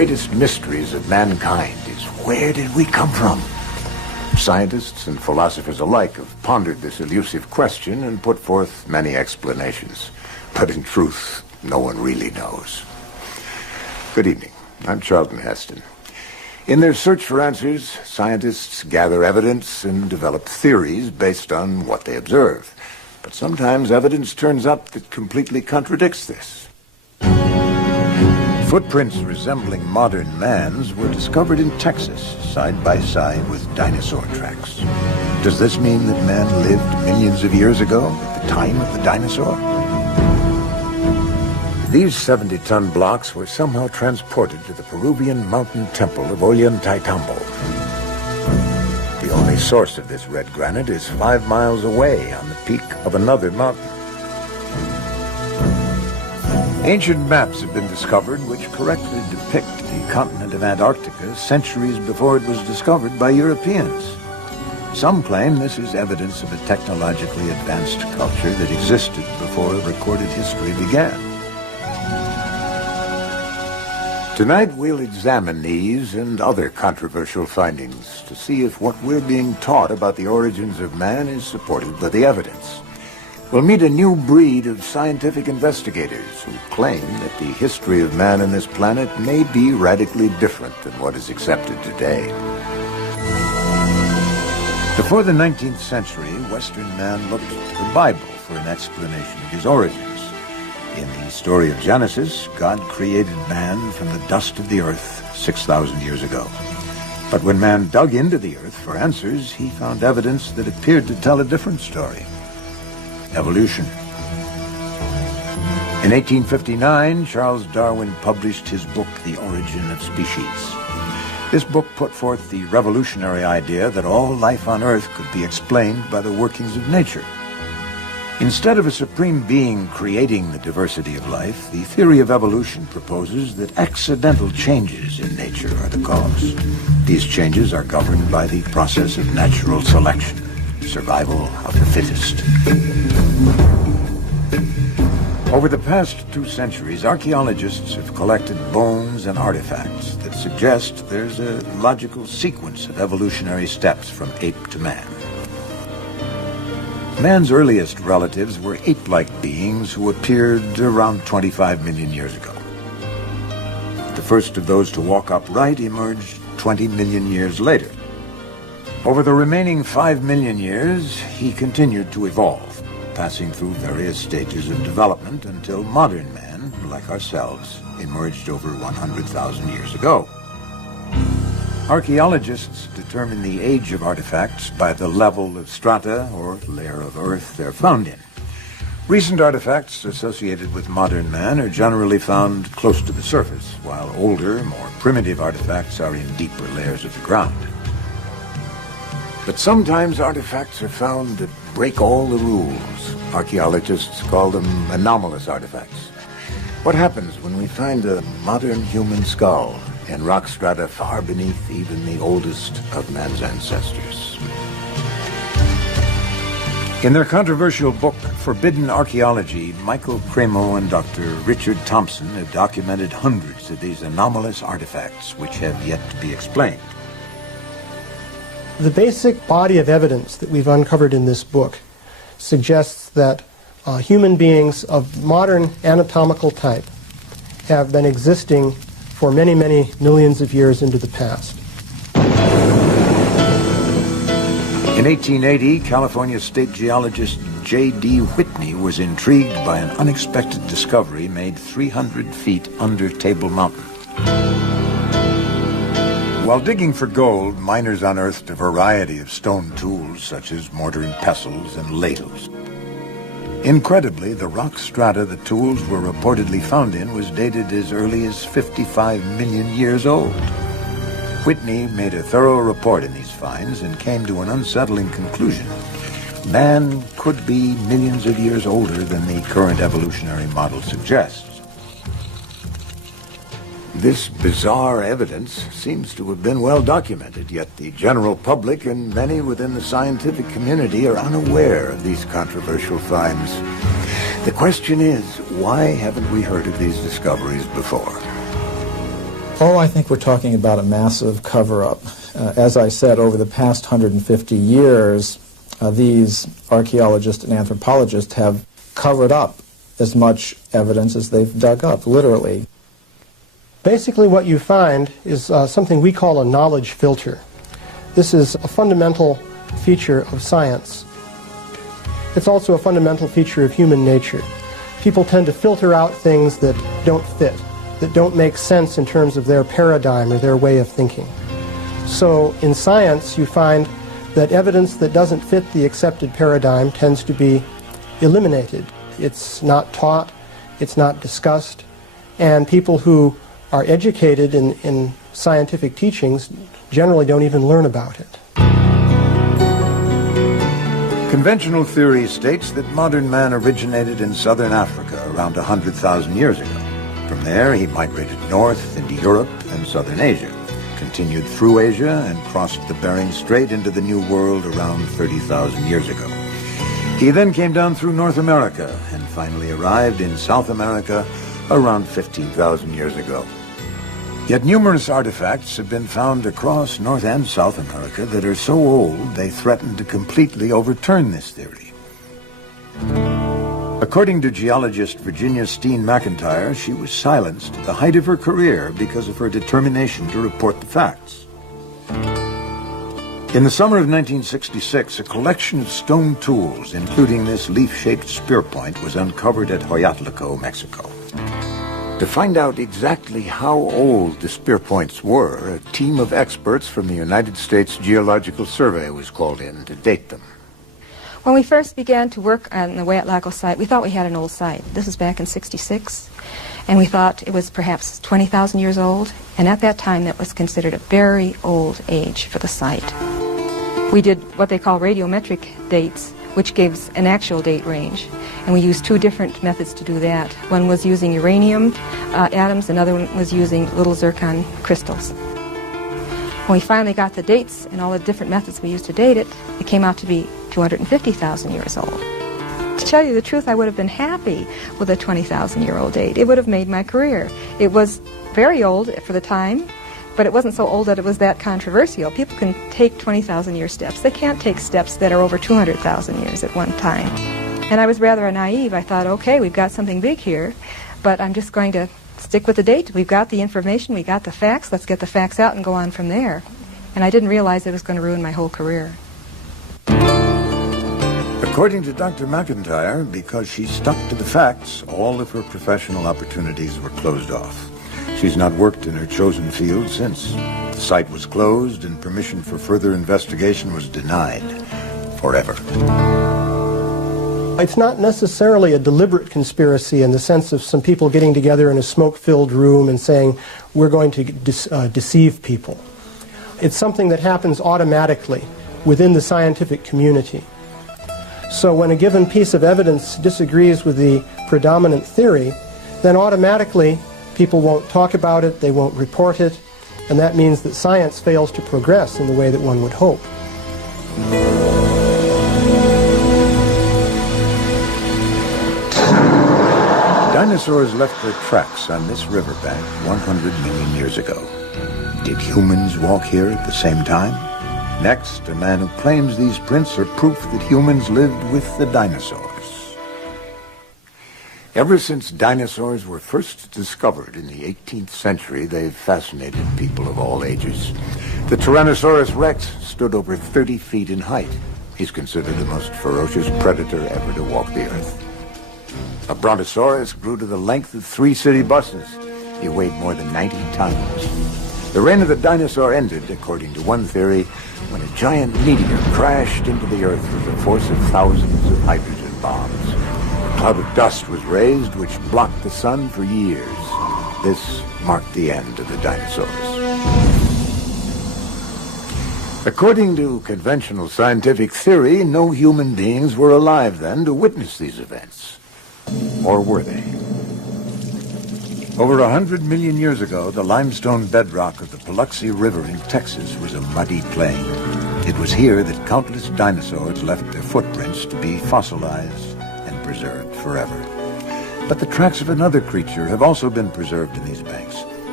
greatest mysteries of mankind is where did we come from? Scientists and philosophers alike have pondered this elusive question and put forth many explanations. But in truth, no one really knows. Good evening. I'm Charlton Heston. In their search for answers, scientists gather evidence and develop theories based on what they observe. But sometimes evidence turns up that completely contradicts this. Footprints resembling modern man's were discovered in Texas, side by side with dinosaur tracks. Does this mean that man lived millions of years ago, at the time of the dinosaur? These 70-ton blocks were somehow transported to the Peruvian mountain temple of Ollantaytambo. The only source of this red granite is 5 miles away on the peak of another mountain. Ancient maps have been discovered which correctly depict the continent of Antarctica centuries before it was discovered by Europeans. Some claim this is evidence of a technologically advanced culture that existed before recorded history began. Tonight we'll examine these and other controversial findings to see if what we're being taught about the origins of man is supported by the evidence. We'll meet a new breed of scientific investigators who claim that the history of man on this planet may be radically different than what is accepted today. Before the 19th century, Western man looked to the Bible for an explanation of his origins. In the story of Genesis, God created man from the dust of the earth 6,000 years ago. But when man dug into the earth for answers, he found evidence that appeared to tell a different story. Evolution. In 1859, Charles Darwin published his book, The Origin of Species. This book put forth the revolutionary idea that all life on Earth could be explained by the workings of nature. Instead of a supreme being creating the diversity of life, the theory of evolution proposes that accidental changes in nature are the cause. These changes are governed by the process of natural selection. Survival of the fittest. Over the past 2 centuries, archaeologists have collected bones and artifacts that suggest there's a logical sequence of evolutionary steps from ape to man. Man's earliest relatives were ape-like beings who appeared around 25 million years ago. The first of those to walk upright emerged 20 million years later. Over the remaining 5 million years, he continued to evolve, passing through various stages of development until modern man, like ourselves, emerged over 100,000 years ago. Archaeologists determine the age of artifacts by the level of strata or layer of earth they're found in. Recent artifacts associated with modern man are generally found close to the surface, while older, more primitive artifacts are in deeper layers of the ground. But sometimes artifacts are found that break all the rules. Archaeologists call them anomalous artifacts. What happens when we find a modern human skull in rock strata far beneath even the oldest of man's ancestors? In their controversial book, Forbidden Archaeology, Michael Cremo and Dr. Richard Thompson have documented hundreds of these anomalous artifacts which have yet to be explained. The basic body of evidence that we've uncovered in this book suggests that human beings of modern anatomical type have been existing for many, many millions of years into the past. In 1880, California state geologist J.D. Whitney was intrigued by an unexpected discovery made 300 feet under Table Mountain. While digging for gold, miners unearthed a variety of stone tools such as mortar and pestles and ladles. Incredibly, the rock strata the tools were reportedly found in was dated as early as 55 million years old. Whitney made a thorough report in these finds and came to an unsettling conclusion. Man could be millions of years older than the current evolutionary model suggests. This bizarre evidence seems to have been well documented, yet the general public and many within the scientific community are unaware of these controversial finds. The question is, why haven't we heard of these discoveries before? Oh, I think we're talking about a massive cover-up. As I said, over the past 150 years, these archaeologists and anthropologists have covered up as much evidence as they've dug up, literally. Basically what you find is something we call a knowledge filter. This is a fundamental feature of science. It's also a fundamental feature of human nature. People tend to filter out things that don't fit, that don't make sense in terms of their paradigm or their way of thinking. So in science you find that evidence that doesn't fit the accepted paradigm tends to be eliminated. It's not taught, it's not discussed, and people who are educated in scientific teachings generally don't even learn about it. Conventional theory states that modern man originated in southern Africa around 100,000 years ago. From there, he migrated north into Europe and southern Asia, continued through Asia, and crossed the Bering Strait into the New World around 30,000 years ago. He then came down through North America and finally arrived in South America around 15,000 years ago. Yet numerous artifacts have been found across North and South America that are so old they threaten to completely overturn this theory. According to geologist Virginia Steen McIntyre, she was silenced at the height of her career because of her determination to report the facts. In the summer of 1966, a collection of stone tools, including this leaf-shaped spear point, was uncovered at Hoyatlaco, Mexico. To find out exactly how old the spear points were, a team of experts from the United States Geological Survey was called in to date them. When we first began to work on the Hueyatlaco site, we thought we had an old site. This was back in '66, and we thought it was perhaps 20,000 years old, and at that time that was considered a very old age for the site. We did what they call radiometric dates, which gives an actual date range, and we used two different methods to do that. One was using uranium atoms, another one was using little zircon crystals. When we finally got the dates and all the different methods we used to date it, it came out to be 250,000 years old. To tell you the truth, I would have been happy with a 20,000-year-old date. It would have made my career. It was very old for the time, but it wasn't so old that it was that controversial. People can take 20,000-year steps. They can't take steps that are over 200,000 years at one time. And I was rather naive. I thought, okay, we've got something big here, but I'm just going to stick with the date. We've got the information, we got the facts, let's get the facts out and go on from there. And I didn't realize it was going to ruin my whole career. According to Dr. McIntyre, because she stuck to the facts, all of her professional opportunities were closed off. She's not worked in her chosen field since. The site was closed and permission for further investigation was denied forever. It's not necessarily a deliberate conspiracy in the sense of some people getting together in a smoke-filled room and saying, we're going to deceive people. It's something that happens automatically within the scientific community. So when a given piece of evidence disagrees with the predominant theory, then automatically people won't talk about it, they won't report it, and that means that science fails to progress in the way that one would hope. Dinosaurs left their tracks on this riverbank 100 million years ago. Did humans walk here at the same time? Next, a man who claims these prints are proof that humans lived with the dinosaurs. Ever since dinosaurs were first discovered in the 18th century, they've fascinated people of all ages. The Tyrannosaurus rex stood over 30 feet in height. He's considered the most ferocious predator ever to walk the earth. A brontosaurus grew to the length of 3 city buses. He weighed more than 90 tons. The reign of the dinosaur ended, according to one theory, when a giant meteor crashed into the earth with the force of thousands of hydrogen bombs. A cloud of dust was raised, which blocked the sun for years. This marked the end of the dinosaurs. According to conventional scientific theory, no human beings were alive then to witness these events. Or were they? Over 100 million years ago, the limestone bedrock of the Paluxy River in Texas was a muddy plain. It was here that countless dinosaurs left their footprints to be fossilized and preserved forever. But the tracks of another creature have also been preserved in these banks.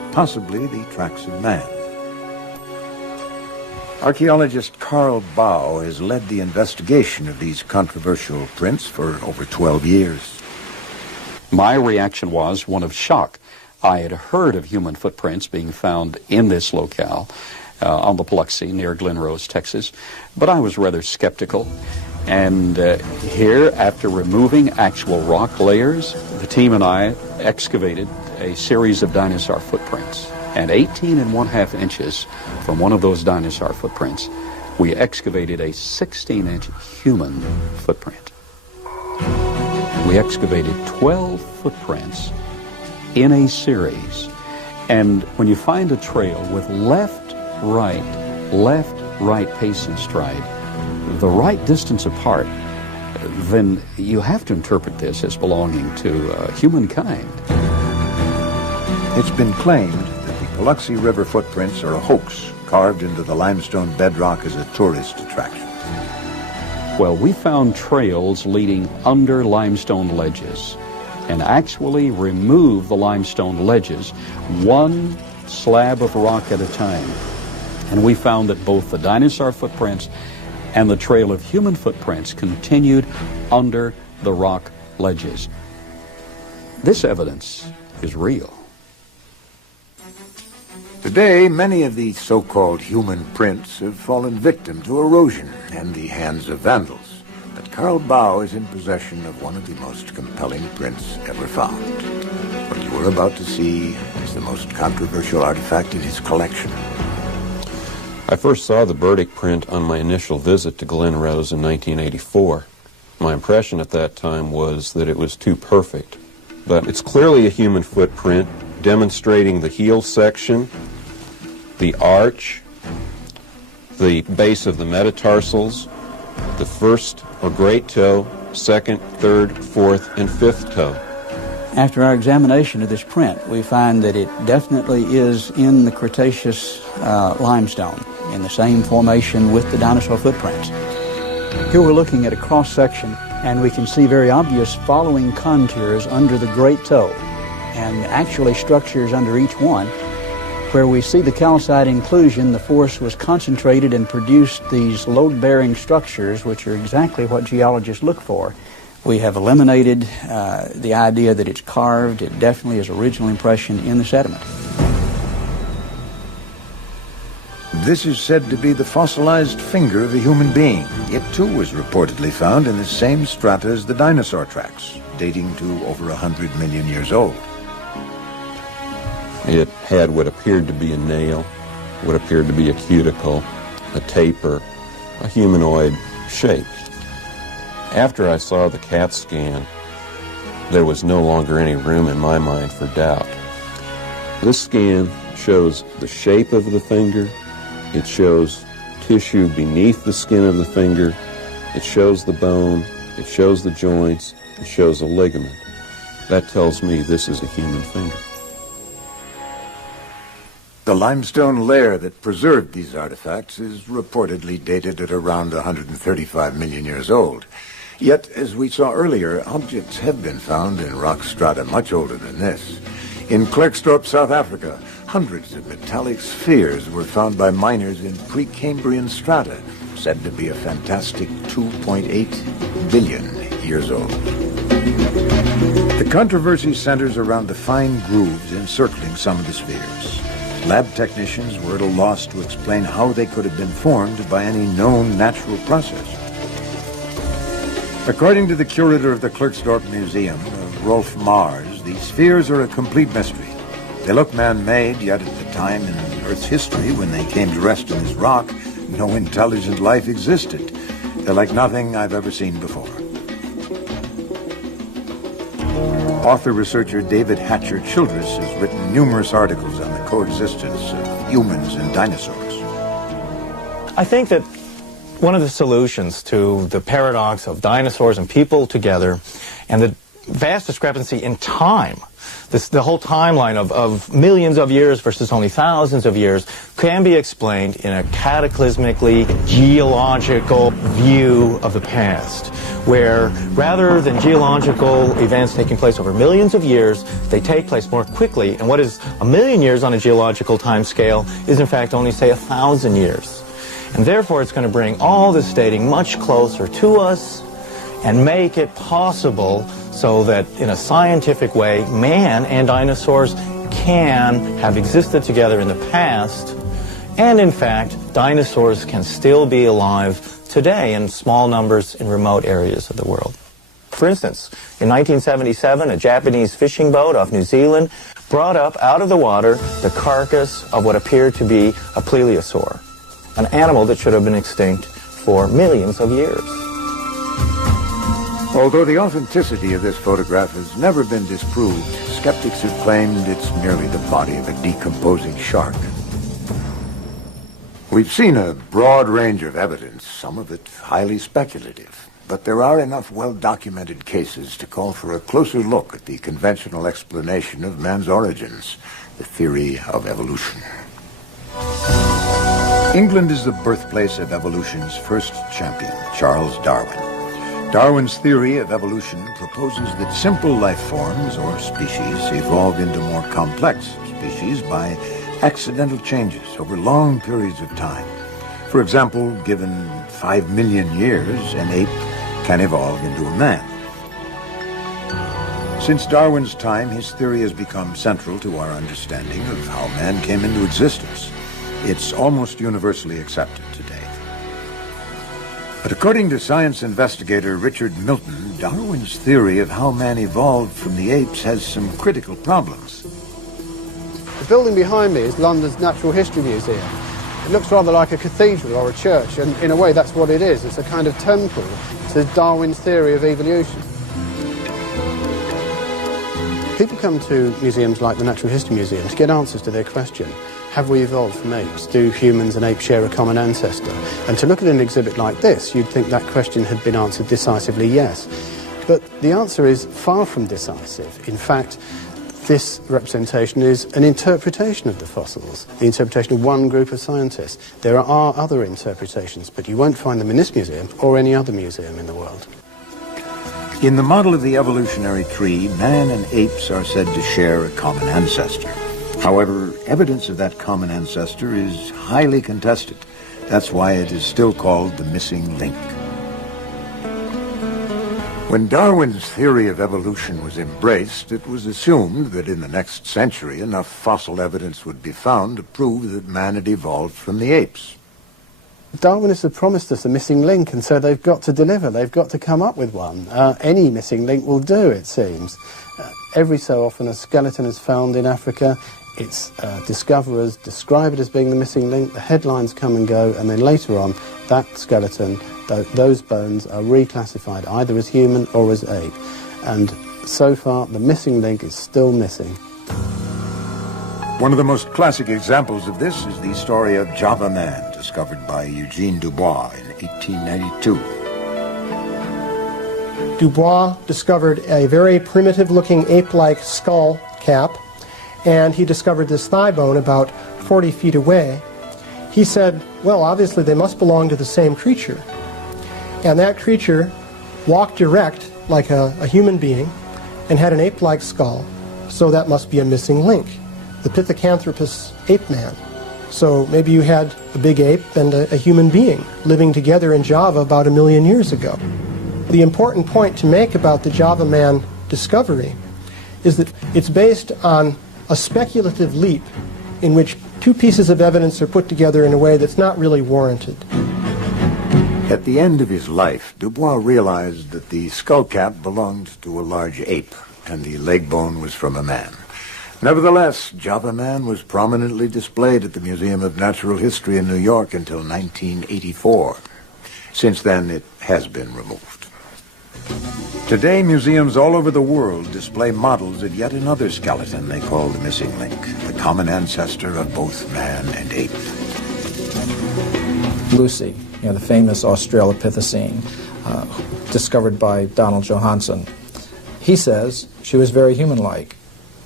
possibly the tracks of man. Archaeologist Carl Bau has led the investigation of these controversial prints for over 12 years. My reaction was one of shock. I had heard of human footprints being found in this locale on the Biloxi near Glen Rose, Texas, but I was rather skeptical. And here, after removing actual rock layers, the team and I excavated a series of dinosaur footprints. And 18½ inches from one of those dinosaur footprints, we excavated a 16-inch human footprint. We excavated 12 footprints in a series. And when you find a trail with left-right pace and stride, the right distance apart, then you have to interpret this as belonging to humankind. It's been claimed that the Biloxi River footprints are a hoax carved into the limestone bedrock as a tourist attraction. Well, we found trails leading under limestone ledges and actually removed the limestone ledges one slab of rock at a time. And we found that both the dinosaur footprints and the trail of human footprints continued under the rock ledges. This evidence is real. Today, many of the so-called human prints have fallen victim to erosion and the hands of vandals. But Carl Bau is in possession of one of the most compelling prints ever found. What you are about to see is the most controversial artifact in his collection. I first saw the Burdick print on my initial visit to Glen Rose in 1984. My impression at that time was that it was too perfect. But it's clearly a human footprint, demonstrating the heel section, the arch, the base of the metatarsals, the first or great toe, second, third, fourth, and fifth toe. After our examination of this print, we find that it definitely is in the Cretaceous limestone, in the same formation with the dinosaur footprints. Here we're looking at a cross-section, and we can see very obvious following contours under the great toe, and actually structures under each one. Where we see the calcite inclusion, the force was concentrated and produced these load-bearing structures, which are exactly what geologists look for. We have eliminated the idea that it's carved. It definitely is original impression in the sediment. This is said to be the fossilized finger of a human being. It too was reportedly found in the same strata as the dinosaur tracks, dating to over 100 million years old. It had what appeared to be a nail, what appeared to be a cuticle, a taper, a humanoid shape. After I saw the CAT scan, there was no longer any room in my mind for doubt. This scan shows the shape of the finger, it shows tissue beneath the skin of the finger, it shows the bone, it shows the joints, it shows a ligament. That tells me this is a human finger. The limestone layer that preserved these artifacts is reportedly dated at around 135 million years old. Yet, as we saw earlier, objects have been found in rock strata much older than this. In Klerksdorp, South Africa, hundreds of metallic spheres were found by miners in Precambrian strata, said to be a fantastic 2.8 billion years old. The controversy centers around the fine grooves encircling some of the spheres. Lab technicians were at a loss to explain how they could have been formed by any known natural process. According to the curator of the Klerksdorp Museum, Rolf Mars, these spheres are a complete mystery. They look man-made, yet at the time in Earth's history when they came to rest on this rock, no intelligent life existed. They're like nothing I've ever seen before. Author-researcher David Hatcher Childress has written numerous articles on the coexistence of humans and dinosaurs. I think that one of the solutions to the paradox of dinosaurs and people together and the vast discrepancy in time the whole timeline of millions of years versus only thousands of years can be explained in a cataclysmically geological view of the past, where rather than geological events taking place over millions of years, they take place more quickly, and what is a million years on a geological time scale is in fact only, say, 1,000 years. And therefore it's going to bring all this dating much closer to us and make it possible so that in a scientific way, man and dinosaurs can have existed together in the past, and in fact, dinosaurs can still be alive today in small numbers in remote areas of the world. For instance, in 1977, a Japanese fishing boat off New Zealand brought up out of the water the carcass of what appeared to be a plesiosaur, an animal that should have been extinct for millions of years. Although the authenticity of this photograph has never been disproved, skeptics have claimed it's merely the body of a decomposing shark. We've seen a broad range of evidence, some of it highly speculative, but there are enough well-documented cases to call for a closer look at the conventional explanation of man's origins, the theory of evolution. England is the birthplace of evolution's first champion, Charles Darwin. Darwin's theory of evolution proposes that simple life forms or species evolve into more complex species by accidental changes over long periods of time. For example, given 5 million years, an ape can evolve into a man. Since Darwin's time, his theory has become central to our understanding of how man came into existence. It's almost universally accepted today. But according to science investigator Richard Milton, Darwin's theory of how man evolved from the apes has some critical problems. The building behind me is London's Natural History Museum. It looks rather like a cathedral or a church, and in a way that's what it is. It's a kind of temple to Darwin's theory of evolution. People come to museums like the Natural History Museum to get answers to their question. Have we evolved from apes? Do humans and apes share a common ancestor? And to look at an exhibit like this, you'd think that question had been answered decisively yes. But the answer is far from decisive. In fact, this representation is an interpretation of the fossils, the interpretation of one group of scientists. There are other interpretations, but you won't find them in this museum or any other museum in the world. In the model of the evolutionary tree, man and apes are said to share a common ancestor. However, evidence of that common ancestor is highly contested. That's why it is still called the missing link. When Darwin's theory of evolution was embraced, it was assumed that in the next century enough fossil evidence would be found to prove that man had evolved from the apes. Darwinists have promised us a missing link, and so they've got to deliver. They've got to come up with one. Any missing link will do, it seems. Every so often a skeleton is found in Africa. Its discoverers describe it as being the missing link. The headlines come and go, and then later on, that skeleton, those bones are reclassified either as human or as ape. And so far, the missing link is still missing. One of the most classic examples of this is the story of Java Man, discovered by Eugene Dubois in 1892. Dubois discovered a very primitive-looking ape-like skull cap, and he discovered this thigh bone about 40 feet away. He said, well, obviously they must belong to the same creature. And that creature walked erect like a human being and had an ape-like skull, so that must be a missing link, the Pithecanthropus ape man. So maybe you had a big ape and a human being living together in Java about 1 million years ago. The important point to make about the Java man discovery is that it's based on a speculative leap in which two pieces of evidence are put together in a way that's not really warranted. At the end of his life, Dubois realized that the skull cap belonged to a large ape, and the leg bone was from a man. Nevertheless, Java Man was prominently displayed at the Museum of Natural History in New York until 1984. Since then, it has been removed. Today, museums all over the world display models of yet another skeleton they call the missing link, the common ancestor of both man and ape. Lucy, the famous Australopithecine, discovered by Donald Johanson. He says she was very human-like.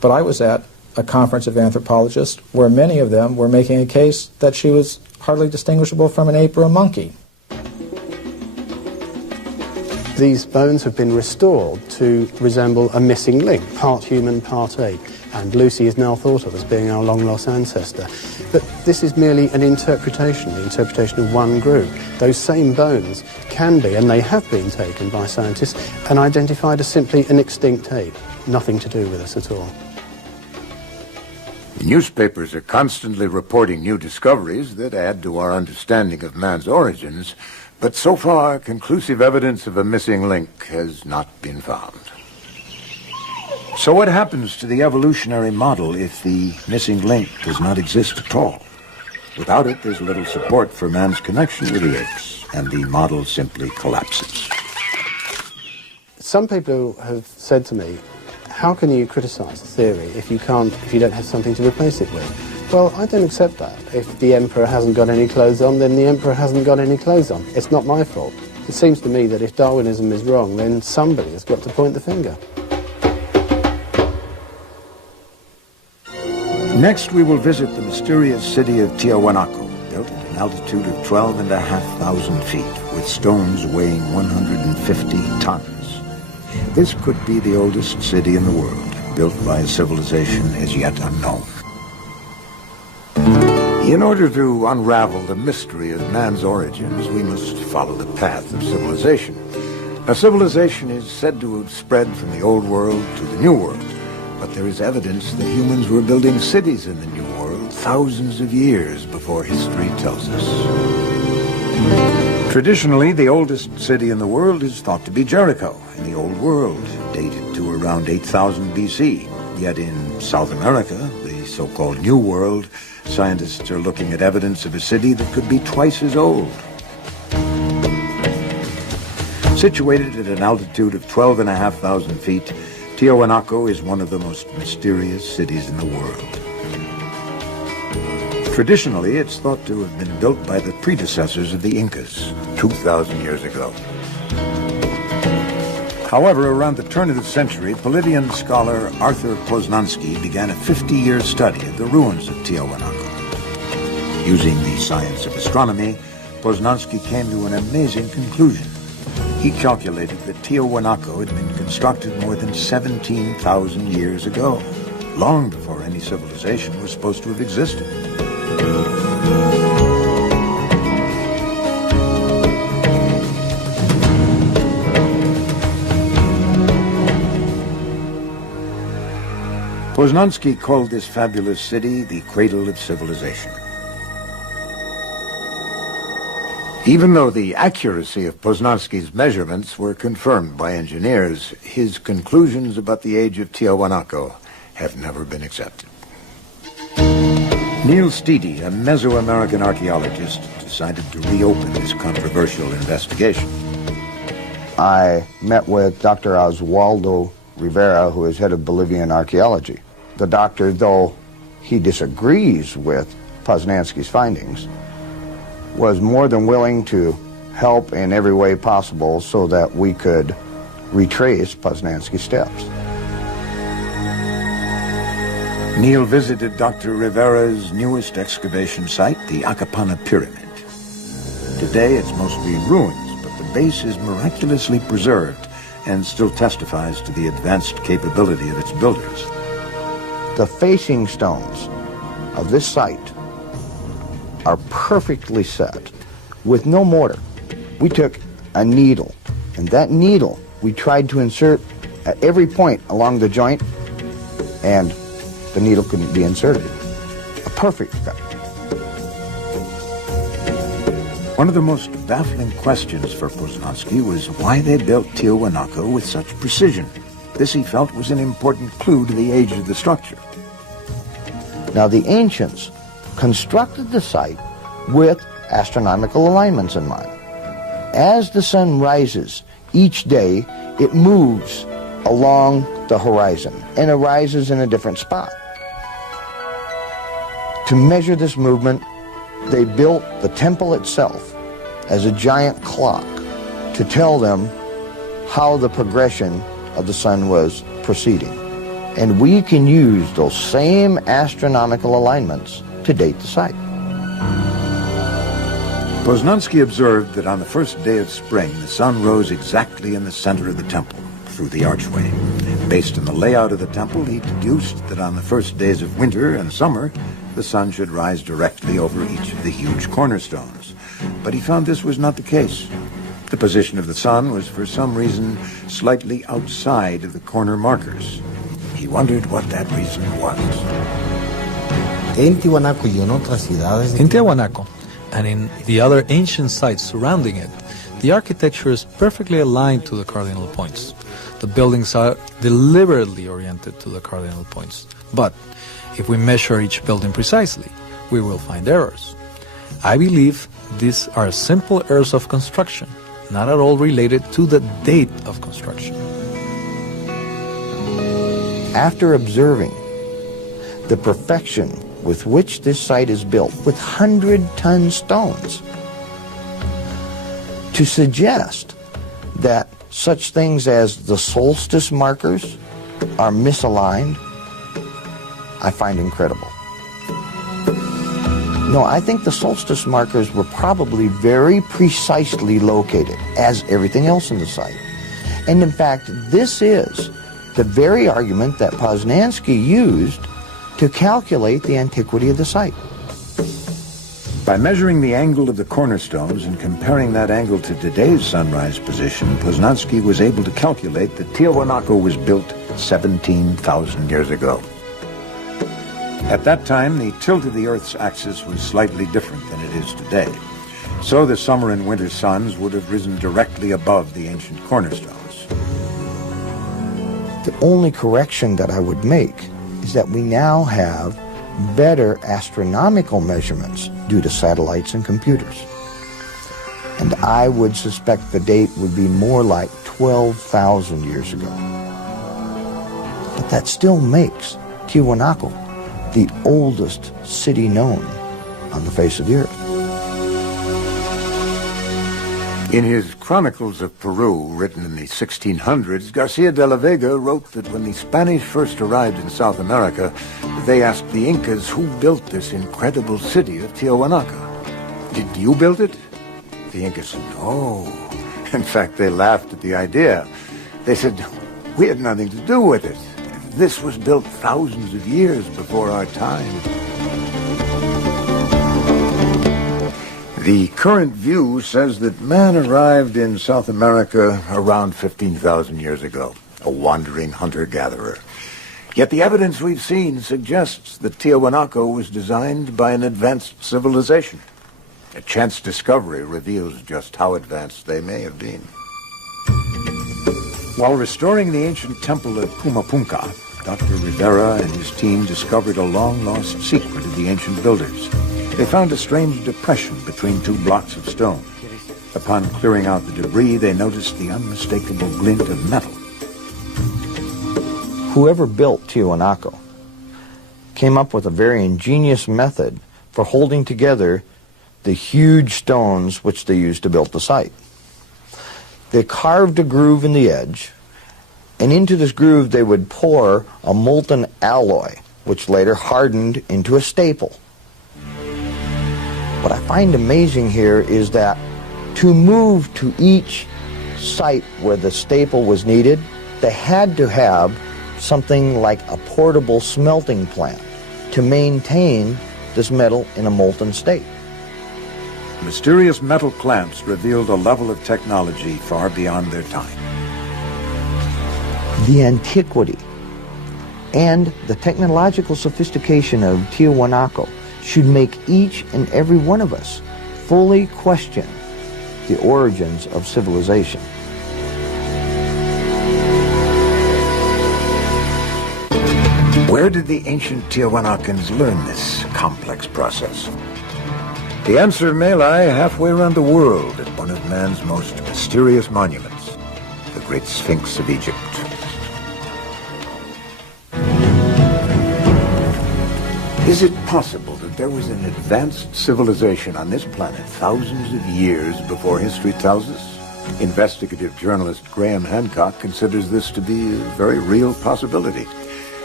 But I was at a conference of anthropologists where many of them were making a case that she was hardly distinguishable from an ape or a monkey. These bones have been restored to resemble a missing link, part human, part ape, and Lucy is now thought of as being our long-lost ancestor. But this is merely an interpretation, the interpretation of one group. Those same bones can be, and they have been taken by scientists, and identified as simply an extinct ape, nothing to do with us at all. Newspapers are constantly reporting new discoveries that add to our understanding of man's origins, but so far, conclusive evidence of a missing link has not been found. So what happens to the evolutionary model if the missing link does not exist at all? Without it, there's little support for man's connection with the apes, and the model simply collapses. Some people have said to me, how can you criticize a theory if you don't have something to replace it with? Well, I don't accept that. If the emperor hasn't got any clothes on, then the emperor hasn't got any clothes on. It's not my fault. It seems to me that if Darwinism is wrong, then somebody has got to point the finger. Next, we will visit the mysterious city of Tiahuanaco, built at an altitude of 12,500 feet, with stones weighing 150 tons. This could be the oldest city in the world, built by a civilization as yet unknown. In order to unravel the mystery of man's origins, we must follow the path of civilization. Now, civilization is said to have spread from the old world to the new world, but there is evidence that humans were building cities in the new world thousands of years before history tells us. Traditionally, the oldest city in the world is thought to be Jericho in the old world, dated to around 8000 BC. Yet in South America, the so-called New World, scientists are looking at evidence of a city that could be twice as old. Situated at an altitude of 12,500 feet, Tiahuanaco is one of the most mysterious cities in the world. Traditionally, it's thought to have been built by the predecessors of the Incas 2,000 years ago. However, around the turn of the century, Politian scholar Arthur Poznański began a 50-year study of the ruins of Tiahuanaco. Using the science of astronomy, Poznański came to an amazing conclusion. He calculated that Tiahuanaco had been constructed more than 17,000 years ago, long before any civilization was supposed to have existed. Poznański called this fabulous city the cradle of civilization. Even though the accuracy of Poznański's measurements were confirmed by engineers, his conclusions about the age of Tiahuanaco have never been accepted. Neil Steedy, a Mesoamerican archaeologist, decided to reopen this controversial investigation. I met with Dr. Oswaldo Rivera, who is head of Bolivian archaeology. The doctor, though he disagrees with Poznański's findings, was more than willing to help in every way possible so that we could retrace Poznański's steps. Neil visited Dr. Rivera's newest excavation site, the Acapana Pyramid. Today it's mostly in ruins, but the base is miraculously preserved and still testifies to the advanced capability of its builders. The facing stones of this site are perfectly set with no mortar. We took a needle, and that needle we tried to insert at every point along the joint, and the needle couldn't be inserted. A perfect cut. One of the most baffling questions for Poznański was why they built Tiahuanaco with such precision. This, he felt, was an important clue to the age of the structure. Now, the ancients constructed the site with astronomical alignments in mind. As the sun rises each day, it moves along the horizon and arises in a different spot. To measure this movement, they built the temple itself as a giant clock to tell them how the progression of the sun was proceeding. And we can use those same astronomical alignments to date the site. Poznański observed that on the first day of spring, the sun rose exactly in the center of the temple, through the archway. Based on the layout of the temple, he deduced that on the first days of winter and summer, the sun should rise directly over each of the huge cornerstones. But he found this was not the case. The position of the sun was, for some reason, slightly outside of the corner markers. He wondered what that reason was. In Tiwanaku and in the other ancient sites surrounding it, the architecture is perfectly aligned to the cardinal points. The buildings are deliberately oriented to the cardinal points. But if we measure each building precisely, we will find errors. I believe these are simple errors of construction, not at all related to the date of construction. After observing the perfection with which this site is built, with 100-ton stones, to suggest that such things as the solstice markers are misaligned, I find incredible. No, I think the solstice markers were probably very precisely located, as everything else in the site. And in fact, this is the very argument that Poznański used to calculate the antiquity of the site. By measuring the angle of the cornerstones and comparing that angle to today's sunrise position, Poznański was able to calculate that Tiwanaku was built 17,000 years ago. At that time, the tilt of the Earth's axis was slightly different than it is today. So the summer and winter suns would have risen directly above the ancient cornerstones. The only correction that I would make is that we now have better astronomical measurements due to satellites and computers. And I would suspect the date would be more like 12,000 years ago. But that still makes Tiwanaku the oldest city known on the face of the earth. In his Chronicles of Peru, written in the 1600s, Garcia de la Vega wrote that when the Spanish first arrived in South America, they asked the Incas who built this incredible city of Tiwanaku. Did you build it? The Incas said, no. In fact, they laughed at the idea. They said, we had nothing to do with it. This was built thousands of years before our time. The current view says that man arrived in South America around 15,000 years ago, a wandering hunter-gatherer. Yet the evidence we've seen suggests that Tiwanaku was designed by an advanced civilization. A chance discovery reveals just how advanced they may have been. While restoring the ancient temple at Pumapunka, Dr. Rivera and his team discovered a long-lost secret of the ancient builders. They found a strange depression between two blocks of stone. Upon clearing out the debris, they noticed the unmistakable glint of metal. Whoever built Tiwanaku came up with a very ingenious method for holding together the huge stones which they used to build the site. They carved a groove in the edge, and into this groove they would pour a molten alloy, which later hardened into a staple. What I find amazing here is that to move to each site where the staple was needed, they had to have something like a portable smelting plant to maintain this metal in a molten state. Mysterious metal clamps revealed a level of technology far beyond their time. The antiquity and the technological sophistication of Tiwanaku should make each and every one of us fully question the origins of civilization. Where did the ancient Tiwanakans learn this complex process? The answer may lie halfway around the world at one of man's most mysterious monuments, the Great Sphinx of Egypt. Is it possible that there was an advanced civilization on this planet thousands of years before history tells us? Investigative journalist Graham Hancock considers this to be a very real possibility.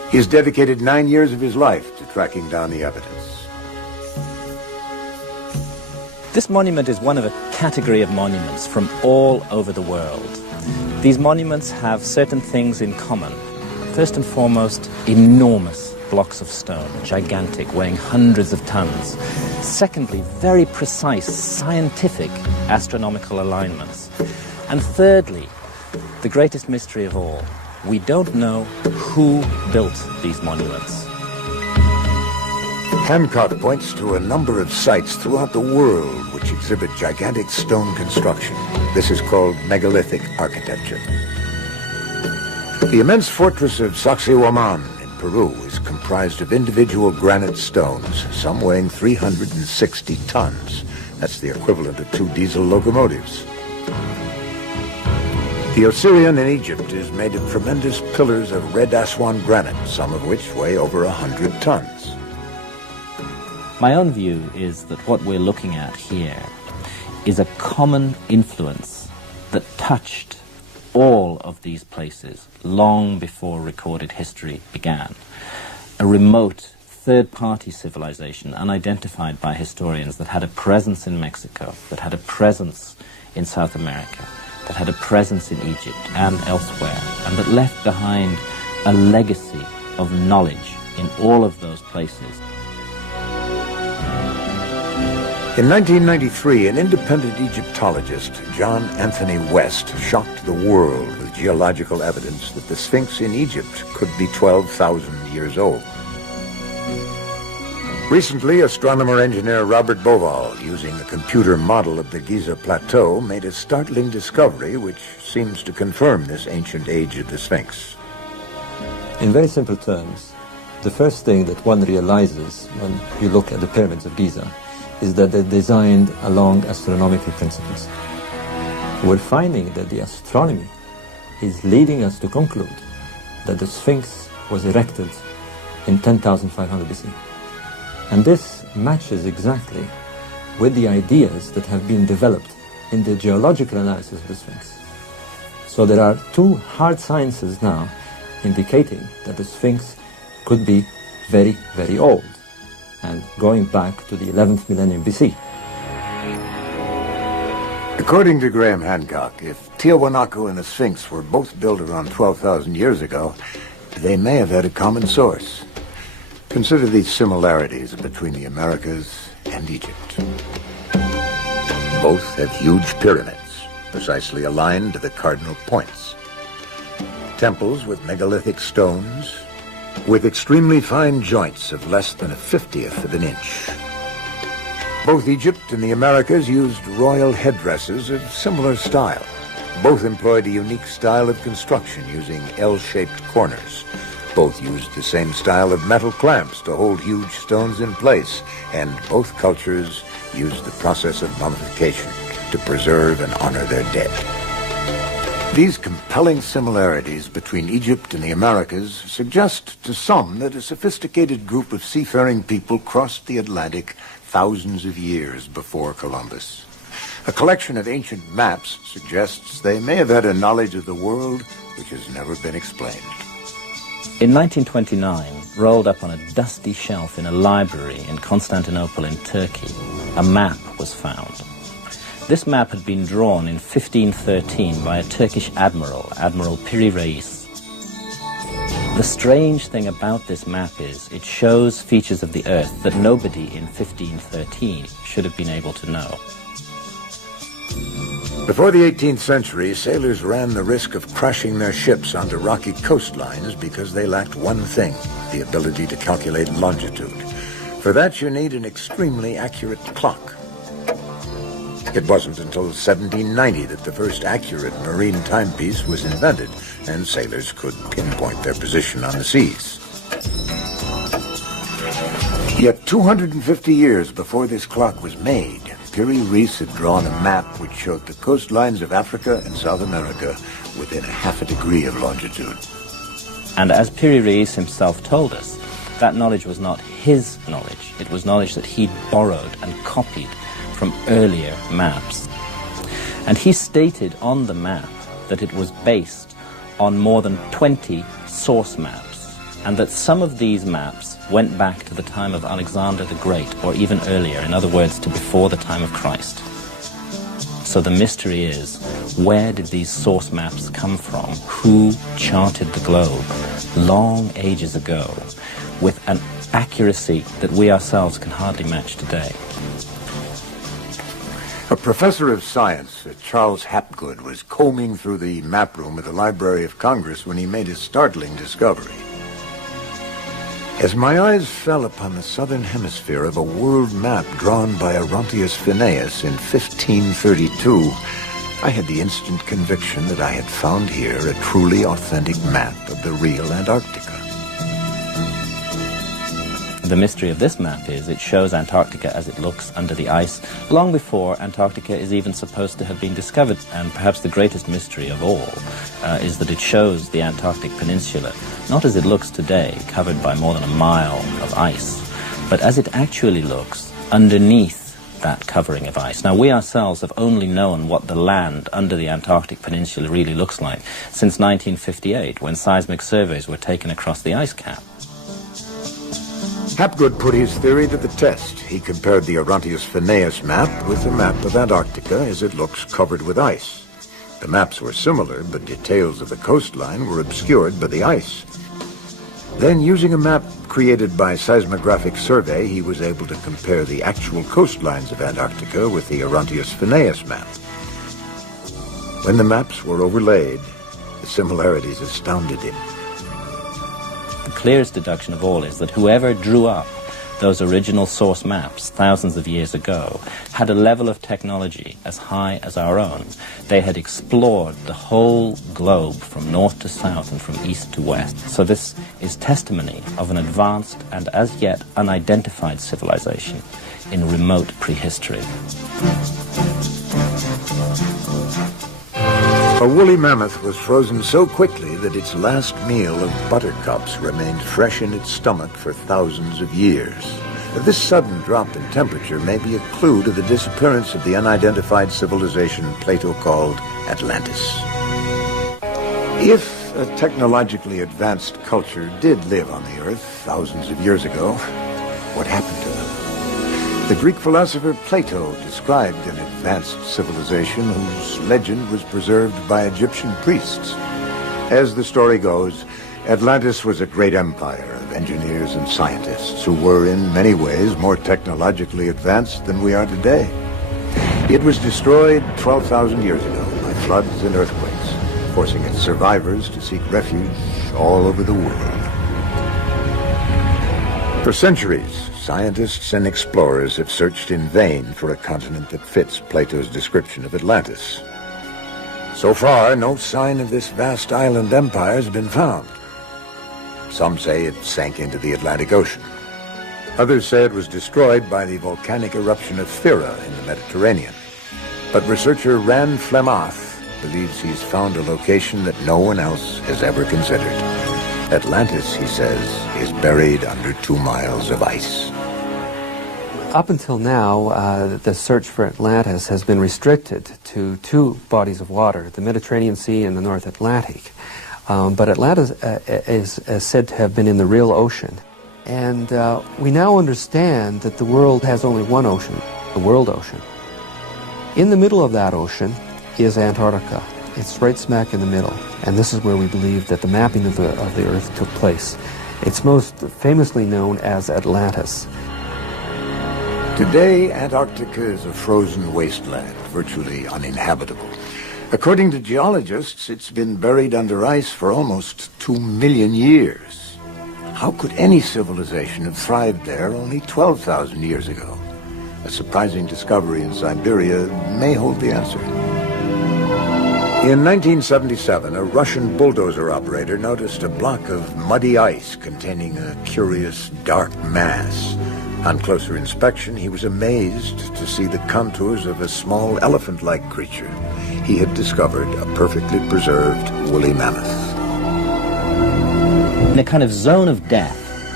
He has dedicated 9 years of his life to tracking down the evidence. This monument is one of a category of monuments from all over the world. These monuments have certain things in common. First and foremost, enormous blocks of stone, gigantic, weighing hundreds of tons. Secondly, very precise scientific astronomical alignments. And thirdly, the greatest mystery of all, we don't know who built these monuments. Hancock points to a number of sites throughout the world which exhibit gigantic stone construction. This is called megalithic architecture. The immense fortress of Sacsayhuaman in Peru is comprised of individual granite stones, some weighing 360 tons. That's the equivalent of 2 diesel locomotives. The Osirian in Egypt is made of tremendous pillars of red Aswan granite, some of which weigh over 100 tons. My own view is that what we're looking at here is a common influence that touched all of these places long before recorded history began. A remote third-party civilization unidentified by historians that had a presence in Mexico, that had a presence in South America, that had a presence in Egypt and elsewhere, and that left behind a legacy of knowledge in all of those places. In 1993, an independent Egyptologist, John Anthony West, shocked the world with geological evidence that the Sphinx in Egypt could be 12,000 years old. Recently, astronomer-engineer Robert Bauval, using a computer model of the Giza Plateau, made a startling discovery which seems to confirm this ancient age of the Sphinx. In very simple terms, the first thing that one realizes when you look at the pyramids of Giza is that they're designed along astronomical principles. We're finding that the astronomy is leading us to conclude that the Sphinx was erected in 10,500 BC. And this matches exactly with the ideas that have been developed in the geological analysis of the Sphinx. So there are 2 hard sciences now indicating that the Sphinx could be very, very old, and going back to the 11th millennium BC. According to Graham Hancock, if Tiahuanaco and the Sphinx were both built around 12,000 years ago, they may have had a common source. Consider these similarities between the Americas and Egypt. Both have huge pyramids, precisely aligned to the cardinal points. Temples with megalithic stones, with extremely fine joints of less than a 50th of an inch. Both Egypt and the Americas used royal headdresses of similar style. Both employed a unique style of construction using L-shaped corners. Both used the same style of metal clamps to hold huge stones in place, and both cultures used the process of mummification to preserve and honor their dead. These compelling similarities between Egypt and the Americas suggest to some that a sophisticated group of seafaring people crossed the Atlantic thousands of years before Columbus. A collection of ancient maps suggests they may have had a knowledge of the world which has never been explained. In 1929, rolled up on a dusty shelf in a library in Constantinople in Turkey, a map was found. This map had been drawn in 1513 by a Turkish admiral, Admiral Piri Reis. The strange thing about this map is it shows features of the Earth that nobody in 1513 should have been able to know. Before the 18th century, sailors ran the risk of crashing their ships onto rocky coastlines because they lacked one thing, the ability to calculate longitude. For that, you need an extremely accurate clock. It wasn't until 1790 that the first accurate marine timepiece was invented, and sailors could pinpoint their position on the seas. Yet 250 years before this clock was made, Piri Reis had drawn a map which showed the coastlines of Africa and South America within a half a degree of longitude. And as Piri Reis himself told us, that knowledge was not his knowledge. It was knowledge that he'd borrowed and copied from earlier maps. And he stated on the map that it was based on more than 20 source maps and that some of these maps went back to the time of Alexander the Great, or even earlier, in other words, to before the time of Christ. So the mystery is, where did these source maps come from? Who charted the globe long ages ago with an accuracy that we ourselves can hardly match today? A professor of science, Charles Hapgood, was combing through the map room at the Library of Congress when he made a startling discovery. As my eyes fell upon the southern hemisphere of a world map drawn by Orontius Phineas in 1532, I had the instant conviction that I had found here a truly authentic map of the real Antarctica. The mystery of this map is it shows Antarctica as it looks under the ice long before Antarctica is even supposed to have been discovered. And perhaps the greatest mystery of all is that it shows the Antarctic Peninsula not as it looks today, covered by more than a mile of ice, but as it actually looks underneath that covering of ice. Now, we ourselves have only known what the land under the Antarctic Peninsula really looks like since 1958, when seismic surveys were taken across the ice cap. Hapgood put his theory to the test. He compared the Orontius Phineas map with the map of Antarctica as it looks covered with ice. The maps were similar, but details of the coastline were obscured by the ice. Then, using a map created by seismographic survey, he was able to compare the actual coastlines of Antarctica with the Orontius Phineas map. When the maps were overlaid, the similarities astounded him. The clearest deduction of all is that whoever drew up those original source maps thousands of years ago had a level of technology as high as our own. They had explored the whole globe from north to south and from east to west. So this is testimony of an advanced and as yet unidentified civilization in remote prehistory. A woolly mammoth was frozen so quickly that its last meal of buttercups remained fresh in its stomach for thousands of years. This sudden drop in temperature may be a clue to the disappearance of the unidentified civilization Plato called Atlantis. If a technologically advanced culture did live on the Earth thousands of years ago, what happened to them? The Greek philosopher Plato described an advanced civilization whose legend was preserved by Egyptian priests. As the story goes, Atlantis was a great empire of engineers and scientists who were in many ways more technologically advanced than we are today. It was destroyed 12,000 years ago by floods and earthquakes, forcing its survivors to seek refuge all over the world. For centuries, scientists and explorers have searched in vain for a continent that fits Plato's description of Atlantis. So far, no sign of this vast island empire has been found. Some say it sank into the Atlantic Ocean. Others say it was destroyed by the volcanic eruption of Thera in the Mediterranean. But researcher Rand Flemath believes he's found a location that no one else has ever considered. Atlantis, he says, is buried under 2 miles of ice. Up until now, the search for Atlantis has been restricted to 2 bodies of water, the Mediterranean Sea and the North Atlantic. But Atlantis is said to have been in the real ocean. And we now understand that the world has only one ocean, the world ocean. In the middle of that ocean is Antarctica. It's right smack in the middle. And this is where we believe that the mapping of the Earth took place. It's most famously known as Atlantis. Today, Antarctica is a frozen wasteland, virtually uninhabitable. According to geologists, it's been buried under ice for almost 2 million years. How could any civilization have thrived there only 12,000 years ago? A surprising discovery in Siberia may hold the answer. In 1977, a Russian bulldozer operator noticed a block of muddy ice containing a curious dark mass. On closer inspection, he was amazed to see the contours of a small elephant-like creature. He had discovered a perfectly preserved woolly mammoth. In a kind of zone of death,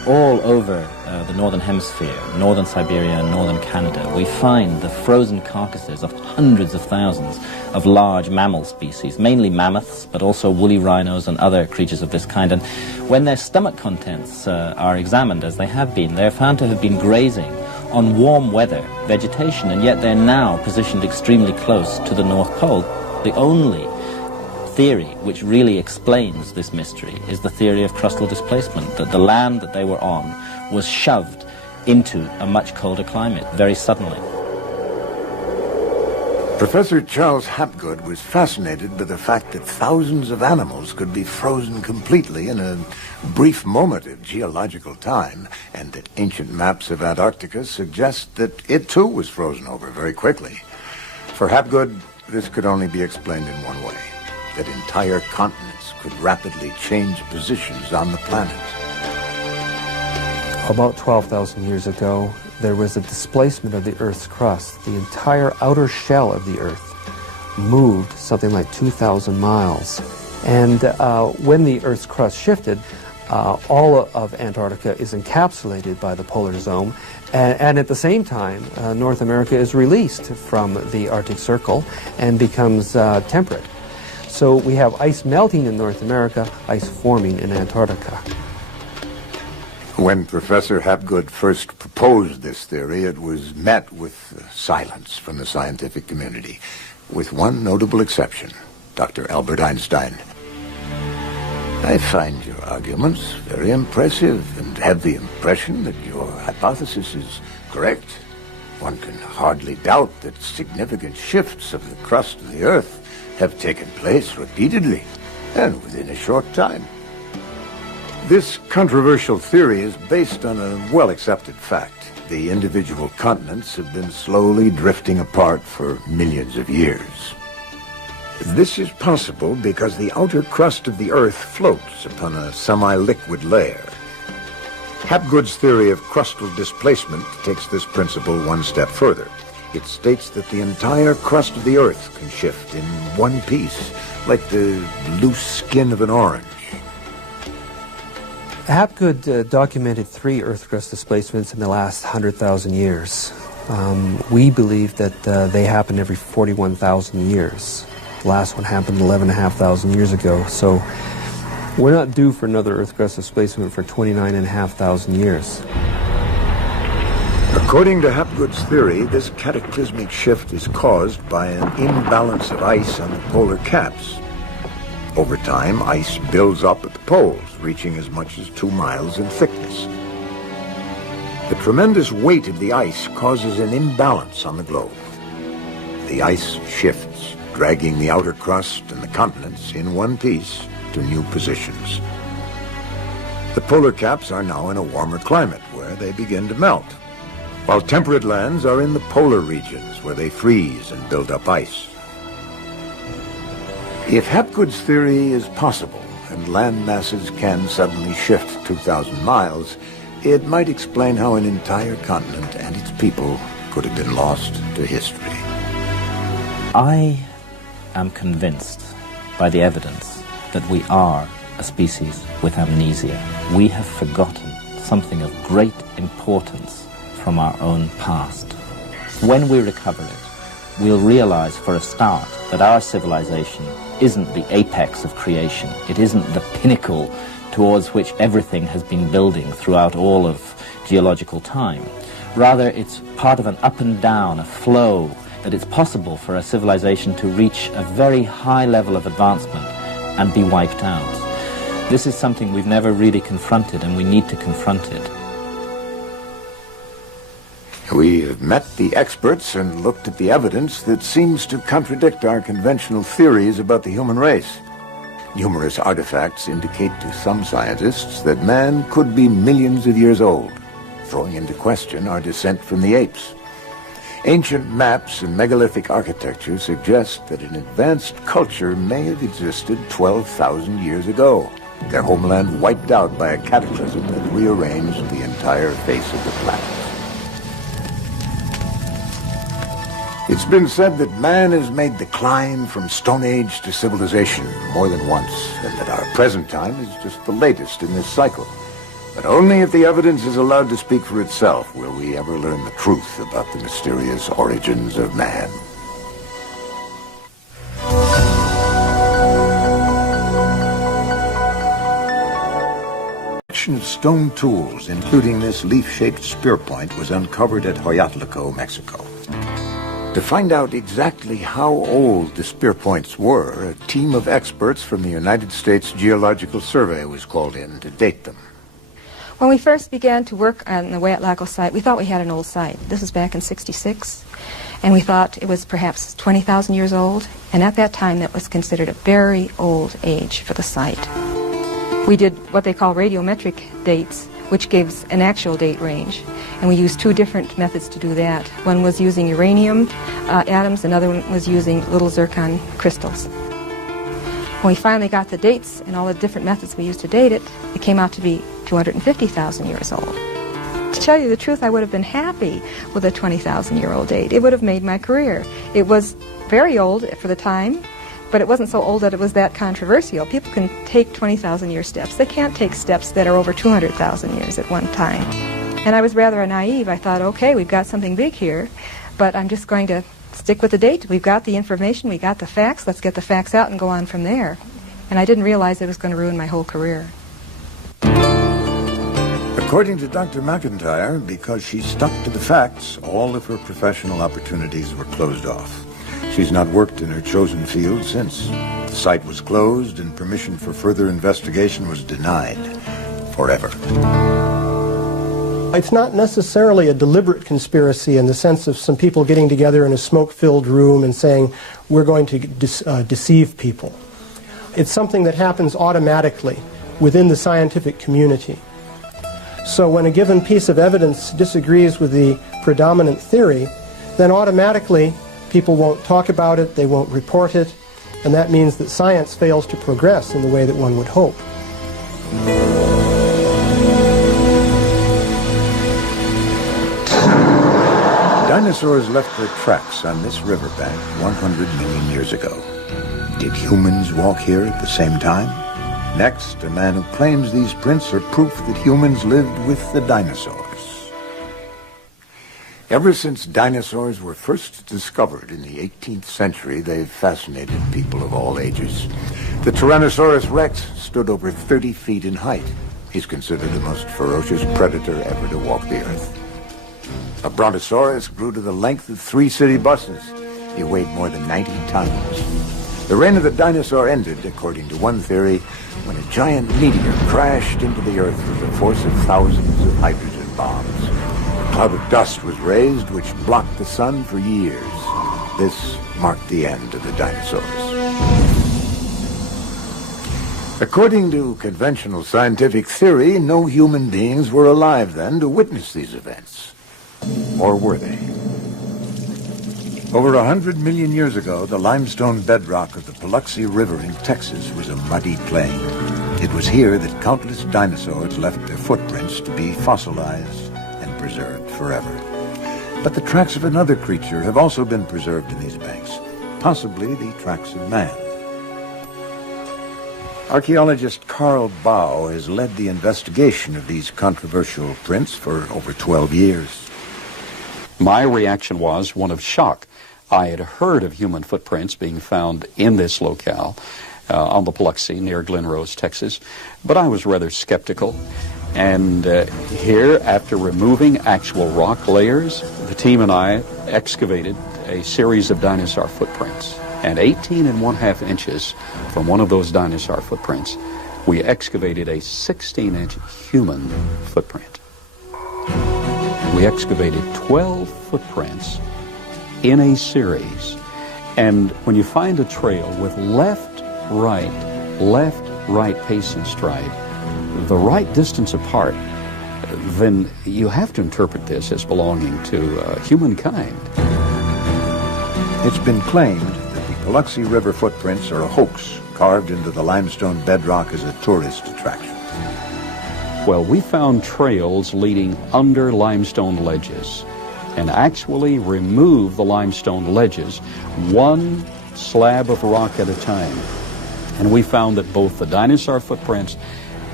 all over the northern hemisphere, northern Siberia and northern Canada, we find the frozen carcasses of hundreds of thousands of large mammal species, mainly mammoths, but also woolly rhinos and other creatures of this kind. And when their stomach contents are examined, as they have been, they're found to have been grazing on warm weather vegetation, and yet they're now positioned extremely close to the North Pole. The only theory which really explains this mystery is the theory of crustal displacement, that the land that they were on was shoved into a much colder climate very suddenly. Professor Charles Hapgood was fascinated by the fact that thousands of animals could be frozen completely in a brief moment of geological time, and that ancient maps of Antarctica suggest that it too was frozen over very quickly. For Hapgood, this could only be explained in one way: that entire continents could rapidly change positions on the planet. About 12,000 years ago, there was a displacement of the Earth's crust. The entire outer shell of the Earth moved something like 2,000 miles. And when the Earth's crust shifted, all of Antarctica is encapsulated by the polar zone, and at the same time, North America is released from the Arctic Circle and becomes temperate. So we have ice melting in North America, ice forming in Antarctica. When Professor Hapgood first proposed this theory, it was met with silence from the scientific community, with one notable exception, Dr. Albert Einstein. I find your arguments very impressive and have the impression that your hypothesis is correct. One can hardly doubt that significant shifts of the crust of the Earth have taken place repeatedly and within a short time. This controversial theory is based on a well-accepted fact. The individual continents have been slowly drifting apart for millions of years. This is possible because the outer crust of the Earth floats upon a semi-liquid layer. Hapgood's theory of crustal displacement takes this principle one step further. It states that the entire crust of the Earth can shift in one piece, like the loose skin of an orange. Hapgood documented 3 Earth crust displacements in the last 100,000 years. We believe that they happen every 41,000 years. The last one happened 11,500 years ago, so we're not due for another Earth crust displacement for 29,500 years. According to Hapgood's theory, this cataclysmic shift is caused by an imbalance of ice on the polar caps. Over time, ice builds up at the poles, reaching as much as 2 miles in thickness. The tremendous weight of the ice causes an imbalance on the globe. The ice shifts, dragging the outer crust and the continents in one piece to new positions. The polar caps are now in a warmer climate, where they begin to melt, while temperate lands are in the polar regions, where they freeze and build up ice. If Hapgood's theory is possible, and land masses can suddenly shift 2,000 miles, it might explain how an entire continent and its people could have been lost to history. I am convinced by the evidence that we are a species with amnesia. We have forgotten something of great importance from our own past. When we recover it, we'll realize for a start that our civilization isn't the apex of creation. It isn't the pinnacle towards which everything has been building throughout all of geological time. Rather, it's part of an up and down, a flow, that it's possible for a civilization to reach a very high level of advancement and be wiped out. This is something we've never really confronted, and we need to confront it. We have met the experts and looked at the evidence that seems to contradict our conventional theories about the human race. Numerous artifacts indicate to some scientists that man could be millions of years old, throwing into question our descent from the apes. Ancient maps and megalithic architecture suggest that an advanced culture may have existed 12,000 years ago, their homeland wiped out by a cataclysm that rearranged the entire face of the planet. It's been said that man has made the climb from Stone Age to civilization more than once, and that our present time is just the latest in this cycle. But only if the evidence is allowed to speak for itself will we ever learn the truth about the mysterious origins of man. A collection of stone tools, including this leaf-shaped spear point, was uncovered at Hoyatlaco, Mexico. To find out exactly how old the spear points were, a team of experts from the United States Geological Survey was called in to date them. When we first began to work on the Hueyatlaco site, we thought we had an old site. This was back in '66, and we thought it was perhaps 20,000 years old, and at that time that was considered a very old age for the site. We did what they call radiometric dates, which gives an actual date range, and we used two different methods to do that. One was using uranium atoms, another one was using little zircon crystals. When we finally got the dates and all the different methods we used to date it, it came out to be 250,000 years old. To tell you the truth, I would have been happy with a 20,000-year-old date. It would have made my career. It was very old for the time, but it wasn't so old that it was that controversial. People can take 20,000-year steps. They can't take steps that are over 200,000 years at one time. And I was rather naive. I thought, okay, we've got something big here, but I'm just going to stick with the date. We've got the information, we got the facts, let's get the facts out and go on from there. And I didn't realize it was going to ruin my whole career. According to Dr. McIntyre, because she stuck to the facts, all of her professional opportunities were closed off. She's not worked in her chosen field since. The site was closed and permission for further investigation was denied forever. It's not necessarily a deliberate conspiracy in the sense of some people getting together in a smoke-filled room and saying, we're going to deceive people. It's something that happens automatically within the scientific community. So when a given piece of evidence disagrees with the predominant theory, then automatically people won't talk about it, they won't report it, and that means that science fails to progress in the way that one would hope. Dinosaurs left their tracks on this riverbank 100 million years ago. Did humans walk here at the same time? Next, a man who claims these prints are proof that humans lived with the dinosaurs. Ever since dinosaurs were first discovered in the 18th century, they've fascinated people of all ages. The Tyrannosaurus rex stood over 30 feet in height. He's considered the most ferocious predator ever to walk the earth. A brontosaurus grew to the length of 3 city buses. He weighed more than 90 tons. The reign of the dinosaur ended, according to one theory, when a giant meteor crashed into the earth with the force of thousands of hydrogen bombs. A cloud of dust was raised, which blocked the sun for years. This marked the end of the dinosaurs. According to conventional scientific theory, no human beings were alive then to witness these events. Or were they? Over 100 million years ago, the limestone bedrock of the Biloxi River in Texas was a muddy plain. It was here that countless dinosaurs left their footprints to be fossilized and preserved forever. But the tracks of another creature have also been preserved in these banks, possibly the tracks of man. Archaeologist Carl Bau has led the investigation of these controversial prints for over 12 years. My reaction was one of shock. I had heard of human footprints being found in this locale on the Biloxi near Glen Rose, Texas, but I was rather skeptical. And here, after removing actual rock layers, the team and I excavated a series of dinosaur footprints. And 18½ inches from one of those dinosaur footprints, we excavated a 16-inch human footprint. We excavated 12 footprints in a series. And when you find a trail with left, right pace and stride, the right distance apart, then you have to interpret this as belonging to humankind. It's been claimed that the Biloxi River footprints are a hoax carved into the limestone bedrock as a tourist attraction. Well, we found trails leading under limestone ledges and actually removed the limestone ledges one slab of rock at a time. And we found that both the dinosaur footprints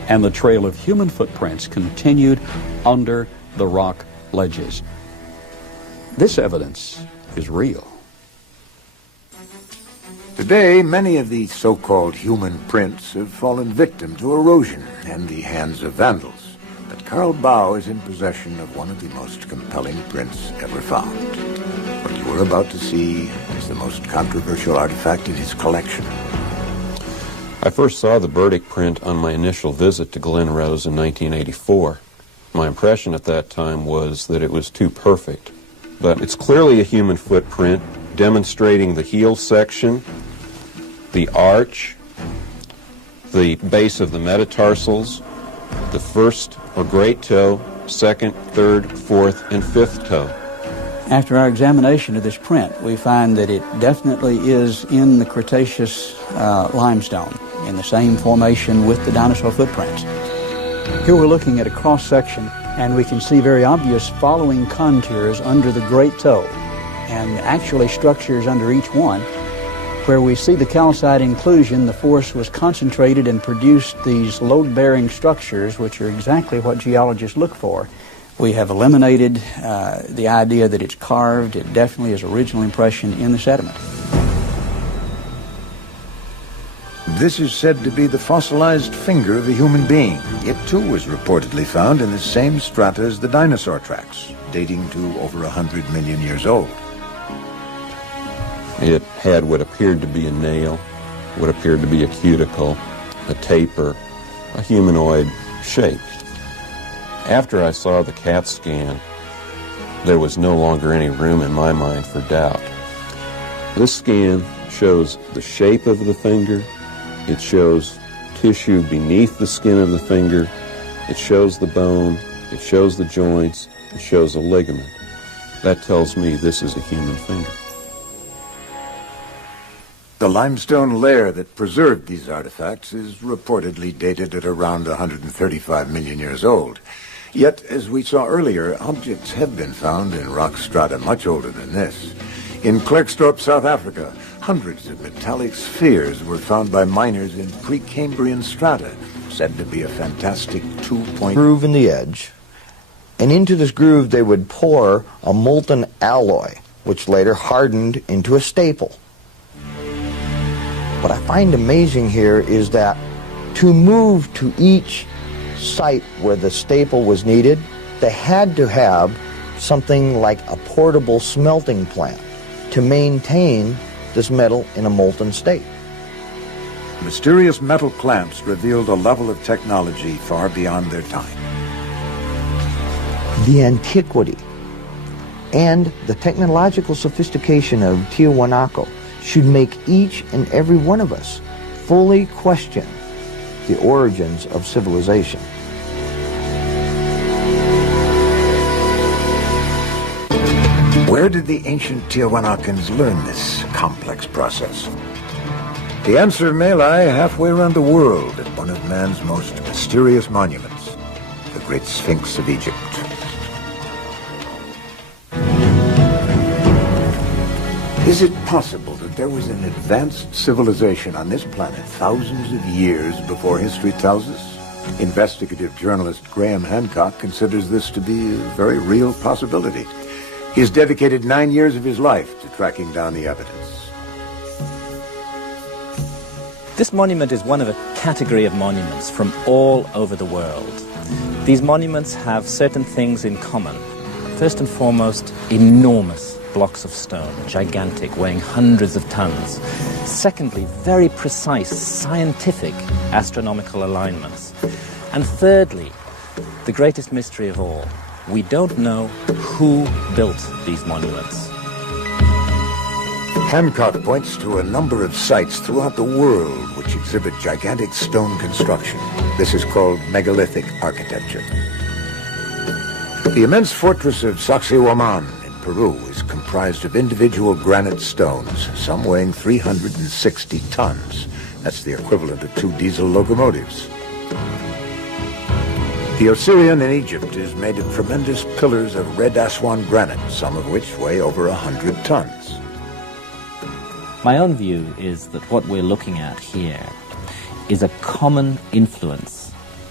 and the trail of human footprints continued under the rock ledges. This evidence is real. Today, many of the so-called human prints have fallen victim to erosion and the hands of vandals. But Carl Bau is in possession of one of the most compelling prints ever found. What you are about to see is the most controversial artifact in his collection. I first saw the Burdick print on my initial visit to Glen Rose in 1984. My impression at that time was that it was too perfect. But it's clearly a human footprint, demonstrating the heel section, the arch, the base of the metatarsals, the first or great toe, second, third, fourth, and fifth toe. After our examination of this print, we find that it definitely is in the Cretaceous limestone, in the same formation with the dinosaur footprints. Here we're looking at a cross-section, and we can see very obvious following contours under the great toe, and actually structures under each one. Where we see the calcite inclusion, the force was concentrated and produced these load-bearing structures, which are exactly what geologists look for. We have eliminated the idea that it's carved. It definitely is original impression in the sediment. This is said to be the fossilized finger of a human being. It too was reportedly found in the same strata as the dinosaur tracks, dating to over 100 million years old. It had what appeared to be a nail, what appeared to be a cuticle, a taper, a humanoid shape. After I saw the CAT scan, there was no longer any room in my mind for doubt. This scan shows the shape of the finger, it shows tissue beneath the skin of the finger, it shows the bone, it shows the joints, it shows a ligament. That tells me this is a human finger. The limestone layer that preserved these artifacts is reportedly dated at around 135 million years old. Yet, as we saw earlier, objects have been found in rock strata much older than this. In Klerksdorp, South Africa, hundreds of metallic spheres were found by miners in Precambrian strata, said to be a fantastic 2-point groove in the edge. And into this groove they would pour a molten alloy, which later hardened into a staple. What I find amazing here is that to move to each site where the staple was needed, they had to have something like a portable smelting plant to maintain this metal in a molten state. Mysterious metal clamps revealed a level of technology far beyond their time. The antiquity and the technological sophistication of Tiwanaku should make each and every one of us fully question the origins of civilization. Where did the ancient Tiahuanacans learn this complex process? The answer may lie halfway around the world at one of man's most mysterious monuments, the Great Sphinx of Egypt. Is it possible that there was an advanced civilization on this planet thousands of years before history tells us? Investigative journalist Graham Hancock considers this to be a very real possibility. He has dedicated 9 years of his life to tracking down the evidence. This monument is one of a category of monuments from all over the world. These monuments have certain things in common. First and foremost, enormous blocks of stone, gigantic, weighing hundreds of tons. Secondly, very precise scientific astronomical alignments. And thirdly, the greatest mystery of all, we don't know who built these monuments. Hancock points to a number of sites throughout the world which exhibit gigantic stone construction. This is called megalithic architecture. The immense fortress of Sacsayhuaman in Peru is comprised of individual granite stones, some weighing 360 tons. That's the equivalent of 2 diesel locomotives. The Osirian in Egypt is made of tremendous pillars of red Aswan granite, some of which weigh over 100 tons. My own view is that what we're looking at here is a common influence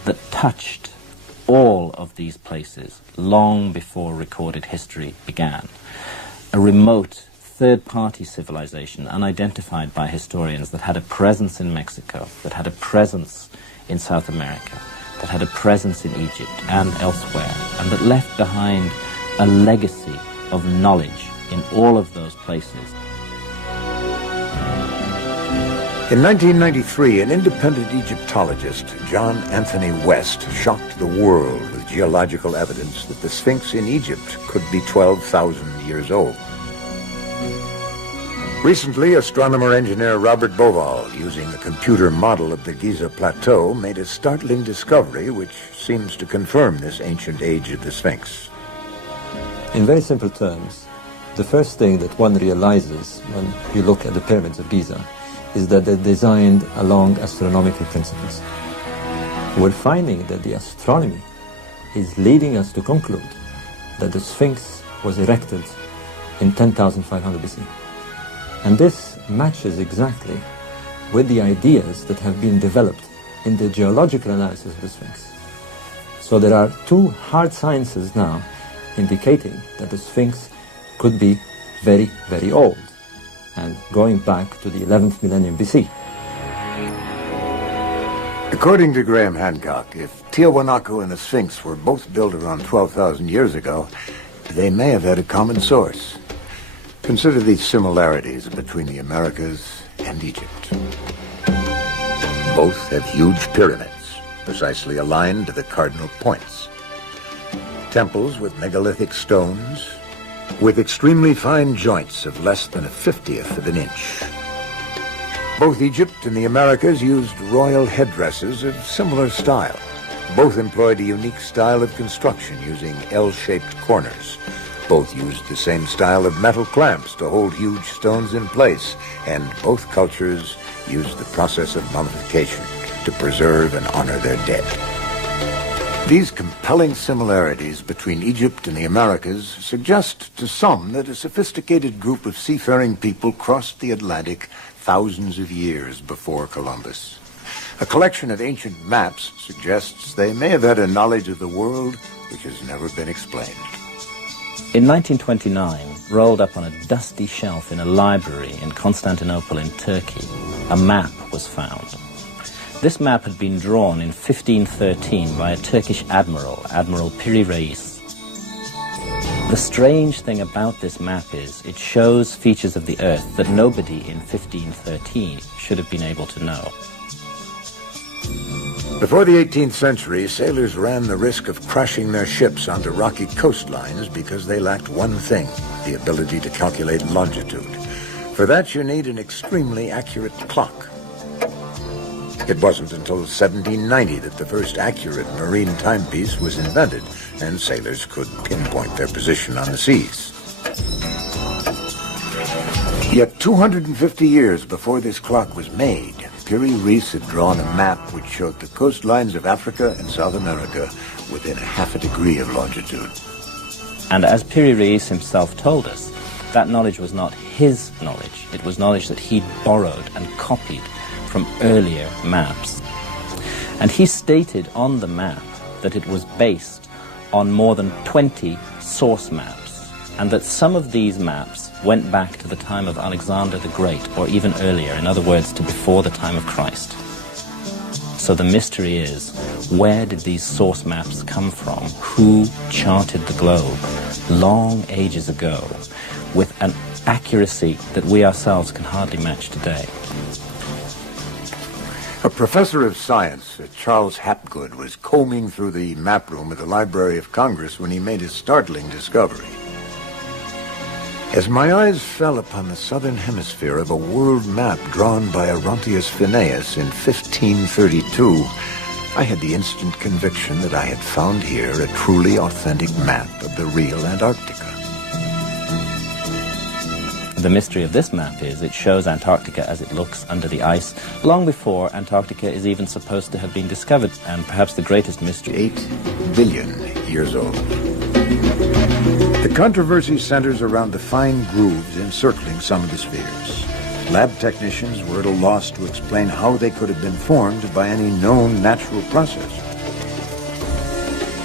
that touched all of these places long before recorded history began. A remote third-party civilization, unidentified by historians, that had a presence in Mexico, that had a presence in South America, that had a presence in Egypt and elsewhere, and that left behind a legacy of knowledge in all of those places. In 1993, an independent Egyptologist, John Anthony West, shocked the world with geological evidence that the Sphinx in Egypt could be 12,000 years old. Recently, astronomer-engineer Robert Bauval, using a computer model of the Giza Plateau, made a startling discovery which seems to confirm this ancient age of the Sphinx. In very simple terms, the first thing that one realizes when you look at the pyramids of Giza is that they're designed along astronomical principles. We're finding that the astronomy is leading us to conclude that the Sphinx was erected in 10,500 BC. And this matches exactly with the ideas that have been developed in the geological analysis of the Sphinx. So there are two hard sciences now indicating that the Sphinx could be very, very old, and going back to the 11th millennium BC. According to Graham Hancock, if Tiahuanaco and the Sphinx were both built around 12,000 years ago, they may have had a common source. Consider these similarities between the Americas and Egypt. Both have huge pyramids, precisely aligned to the cardinal points. Temples with megalithic stones, with extremely fine joints of less than a 50th of an inch. Both Egypt and the Americas used royal headdresses of similar style. Both employed a unique style of construction using L-shaped corners. Both used the same style of metal clamps to hold huge stones in place, and both cultures used the process of mummification to preserve and honor their dead. These compelling similarities between Egypt and the Americas suggest to some that a sophisticated group of seafaring people crossed the Atlantic thousands of years before Columbus. A collection of ancient maps suggests they may have had a knowledge of the world which has never been explained. In 1929, rolled up on a dusty shelf in a library in Constantinople in Turkey, a map was found. This map had been drawn in 1513 by a Turkish admiral, Admiral Piri Reis. The strange thing about this map is it shows features of the Earth that nobody in 1513 should have been able to know. Before the 18th century, sailors ran the risk of crashing their ships onto rocky coastlines because they lacked one thing, the ability to calculate longitude. For that, you need an extremely accurate clock. It wasn't until 1790 that the first accurate marine timepiece was invented, and sailors could pinpoint their position on the seas. Yet 250 years before this clock was made, Piri Reis had drawn a map which showed the coastlines of Africa and South America within a half a degree of longitude. And as Piri Reis himself told us, that knowledge was not his knowledge. It was knowledge that he'd borrowed and copied from earlier maps. And he stated on the map that it was based on more than 20 source maps, and that some of these maps went back to the time of Alexander the Great, or even earlier, in other words, to before the time of Christ. So the mystery is, where did these source maps come from? Who charted the globe long ages ago with an accuracy that we ourselves can hardly match today? A professor of science, Charles Hapgood, was combing through the map room of the Library of Congress when he made a startling discovery. As my eyes fell upon the southern hemisphere of a world map drawn by Orontius Phineas in 1532, I had the instant conviction that I had found here a truly authentic map of the real Antarctica. The mystery of this map is it shows Antarctica as it looks under the ice long before Antarctica is even supposed to have been discovered, and perhaps the greatest mystery. 8 billion years old. The controversy centers around the fine grooves encircling some of the spheres. Lab technicians were at a loss to explain how they could have been formed by any known natural process.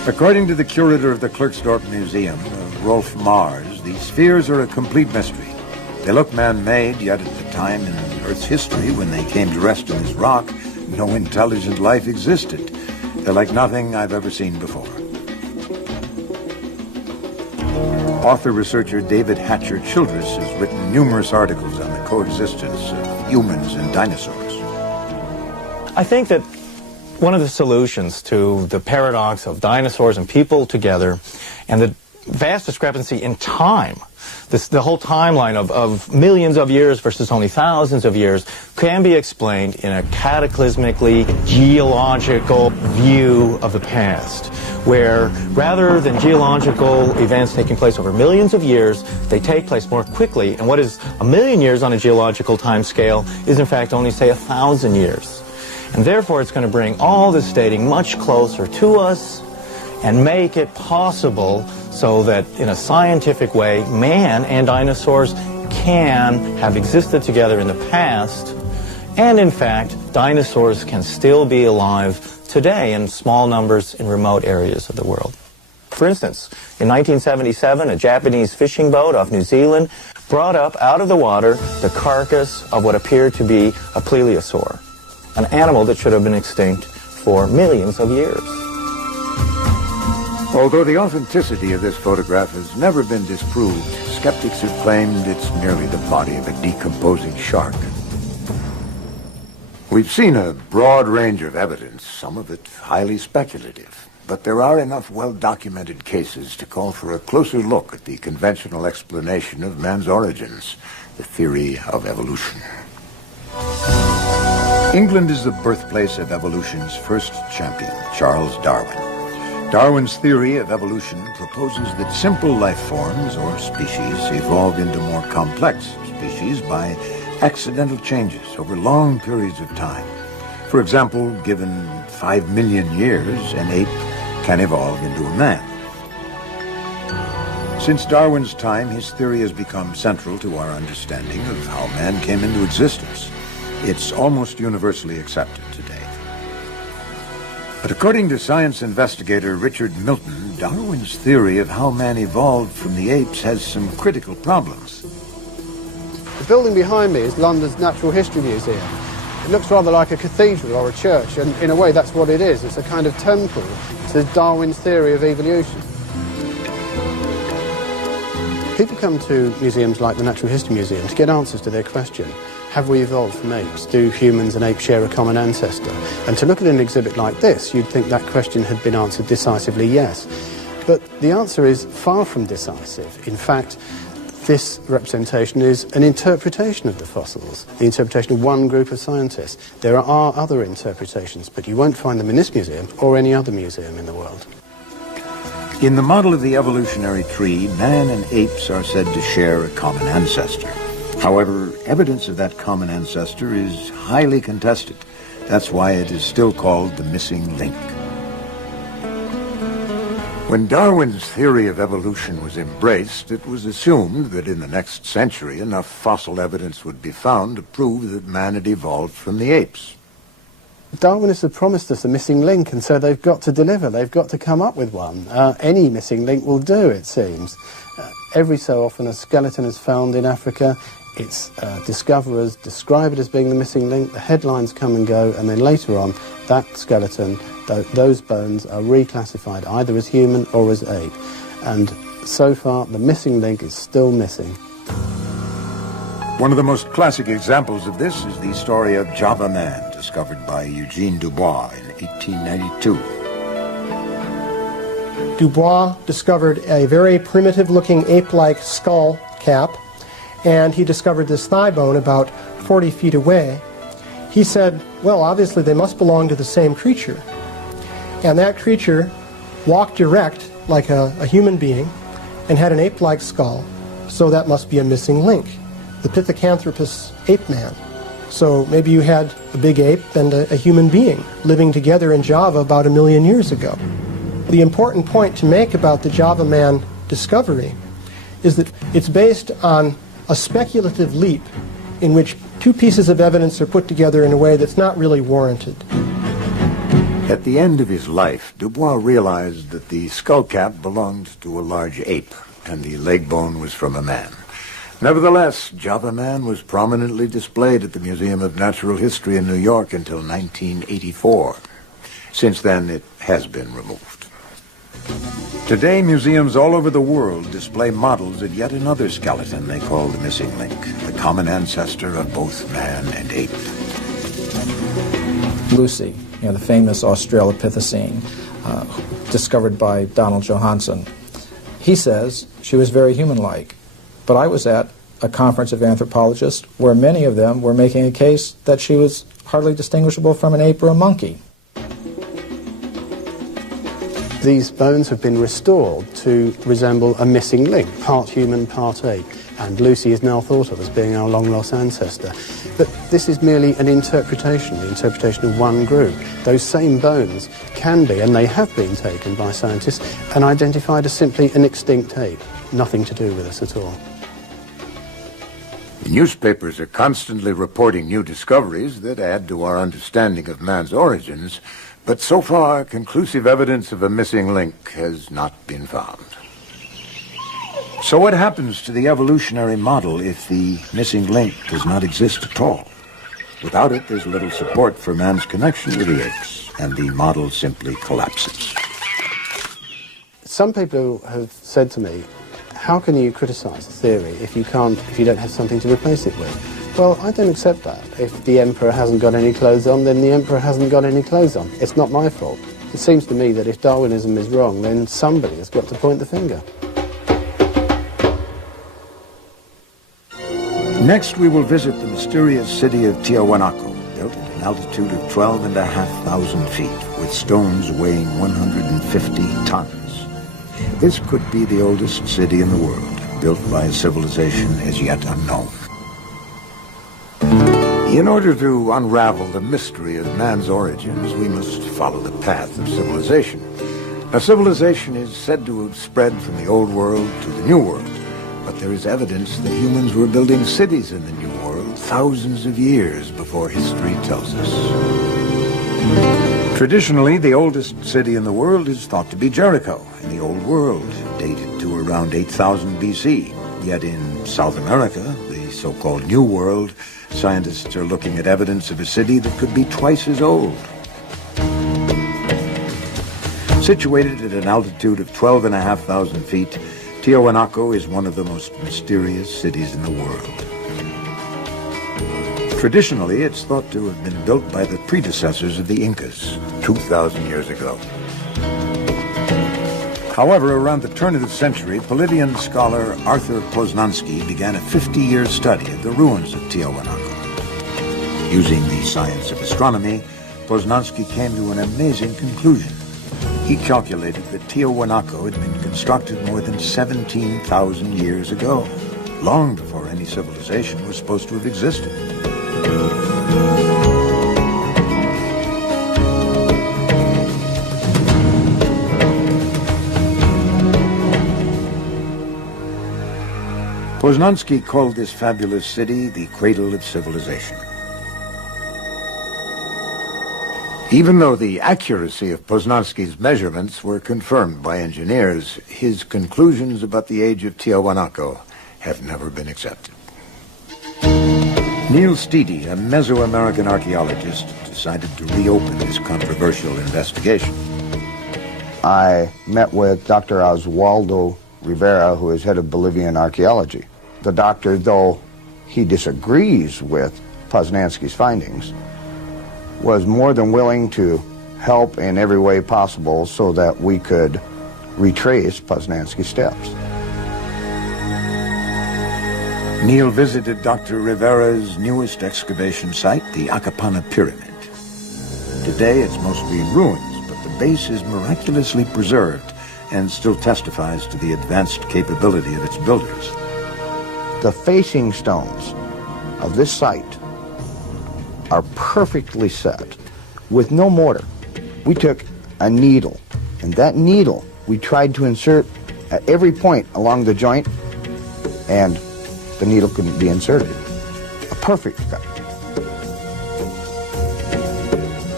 According to the curator of the Klerksdorp Museum, Rolf Mars, these spheres are a complete mystery. They look man-made, yet at the time in Earth's history when they came to rest on this rock, no intelligent life existed. They're like nothing I've ever seen before. Author-researcher David Hatcher Childress has written numerous articles on the coexistence of humans and dinosaurs. I think that one of the solutions to the paradox of dinosaurs and people together and the vast discrepancy in time, the whole timeline of millions of years versus only thousands of years, can be explained in a cataclysmically geological view of the past, where rather than geological events taking place over millions of years, they take place more quickly, and what is a million years on a geological time scale is in fact only, say, 1,000 years. And therefore it's going to bring all this dating much closer to us and make it possible so that in a scientific way, man and dinosaurs can have existed together in the past, and in fact, dinosaurs can still be alive today in small numbers in remote areas of the world. For instance, in 1977, a Japanese fishing boat off New Zealand brought up out of the water the carcass of what appeared to be a plesiosaur, an animal that should have been extinct for millions of years. Although the authenticity of this photograph has never been disproved, skeptics have claimed it's merely the body of a decomposing shark. We've seen a broad range of evidence, some of it highly speculative, but there are enough well-documented cases to call for a closer look at the conventional explanation of man's origins, the theory of evolution. England is the birthplace of evolution's first champion, Charles Darwin. Darwin's theory of evolution proposes that simple life forms or species evolve into more complex species by accidental changes over long periods of time. For example, given 5 million years, an ape can evolve into a man. Since Darwin's time, his theory has become central to our understanding of how man came into existence. It's almost universally accepted today. But according to science investigator Richard Milton, Darwin's theory of how man evolved from the apes has some critical problems. The building behind me is London's Natural History Museum. It looks rather like a cathedral or a church, and in a way that's what it is. It's a kind of temple to Darwin's theory of evolution. People come to museums like the Natural History Museum to get answers to their question. Have we evolved from apes? Do humans and apes share a common ancestor? And to look at an exhibit like this, you'd think that question had been answered decisively yes. But the answer is far from decisive. In fact, this representation is an interpretation of the fossils, the interpretation of one group of scientists. There are other interpretations, but you won't find them in this museum or any other museum in the world. In the model of the evolutionary tree, man and apes are said to share a common ancestor. However, evidence of that common ancestor is highly contested. That's why it is still called the missing link. When Darwin's theory of evolution was embraced, it was assumed that in the next century enough fossil evidence would be found to prove that man had evolved from the apes. Darwinists have promised us a missing link, and so they've got to deliver. They've got to come up with one. Any missing link will do, it seems. Every so often a skeleton is found in Africa. Its discoverers describe it as being the missing link. The headlines come and go, and then later on, that skeleton, those bones are reclassified either as human or as ape. And so far, the missing link is still missing. One of the most classic examples of this is the story of Java Man, discovered by Eugene Dubois in 1892. Dubois discovered a very primitive-looking ape-like skull cap, and he discovered this thigh bone about 40 feet away. He said, well, obviously they must belong to the same creature. And that creature walked erect like a human being and had an ape-like skull, so that must be a missing link, the Pithecanthropus ape man. So maybe you had a big ape and a human being living together in Java about 1 million years ago. The important point to make about the Java man discovery is that it's based on a speculative leap in which two pieces of evidence are put together in a way that's not really warranted. At the end of his life, Dubois realized that the skull cap belonged to a large ape, and the leg bone was from a man. Nevertheless, Java Man was prominently displayed at the Museum of Natural History in New York until 1984. Since then, it has been removed. Today, museums all over the world display models of yet another skeleton they call the missing link, the common ancestor of both man and ape. Lucy, the famous Australopithecine, discovered by Donald Johanson. He says she was very human-like, but I was at a conference of anthropologists where many of them were making a case that she was hardly distinguishable from an ape or a monkey. These bones have been restored to resemble a missing link, part human, part ape, and Lucy is now thought of as being our long-lost ancestor. But this is merely an interpretation, the interpretation of one group. Those same bones can be, and they have been taken by scientists, and identified as simply an extinct ape. Nothing to do with us at all. Newspapers are constantly reporting new discoveries that add to our understanding of man's origins, but so far, conclusive evidence of a missing link has not been found. So what happens to the evolutionary model if the missing link does not exist at all? Without it, there's little support for man's connection with the apes, and the model simply collapses. Some people have said to me, how can you criticize the theory if you don't have something to replace it with? Well, I don't accept that. If the emperor hasn't got any clothes on, then the emperor hasn't got any clothes on. It's not my fault. It seems to me that if Darwinism is wrong, then somebody has got to point the finger. Next, we will visit the mysterious city of Tiahuanaco, built at an altitude of 12,500 feet, with stones weighing 150 tons. This could be the oldest city in the world, built by a civilization as yet unknown. In order to unravel the mystery of man's origins, we must follow the path of civilization. Now, civilization is said to have spread from the old world to the new world, but there is evidence that humans were building cities in the new world thousands of years before history tells us. Traditionally, the oldest city in the world is thought to be Jericho in the old world, dated to around 8,000 BC. Yet in South America, the so-called New World, scientists are looking at evidence of a city that could be twice as old. Situated at an altitude of 12,500 feet, Tiahuanaco is one of the most mysterious cities in the world. Traditionally, it's thought to have been built by the predecessors of the Incas 2,000 years ago. However, around the turn of the century, Bolivian scholar Arthur Poznansky began a 50-year study of the ruins of Tiahuanaco. Using the science of astronomy, Poznansky came to an amazing conclusion. He calculated that Tiahuanaco had been constructed more than 17,000 years ago, long before any civilization was supposed to have existed. Poznansky called this fabulous city the cradle of civilization. Even though the accuracy of Poznansky's measurements were confirmed by engineers, his conclusions about the age of Tiahuanaco have never been accepted. Neil Steedy, a Mesoamerican archaeologist, decided to reopen this controversial investigation. I met with Dr. Oswaldo Rivera, who is head of Bolivian Archaeology. The doctor, though he disagrees with Poznansky's findings, was more than willing to help in every way possible so that we could retrace Poznansky's steps. Neil visited Dr. Rivera's newest excavation site, the Acapana Pyramid. Today it's mostly ruins, but the base is miraculously preserved and still testifies to the advanced capability of its builders. The facing stones of this site are perfectly set with no mortar. We took a needle, and that needle we tried to insert at every point along the joint, and the needle couldn't be inserted. A perfect cut.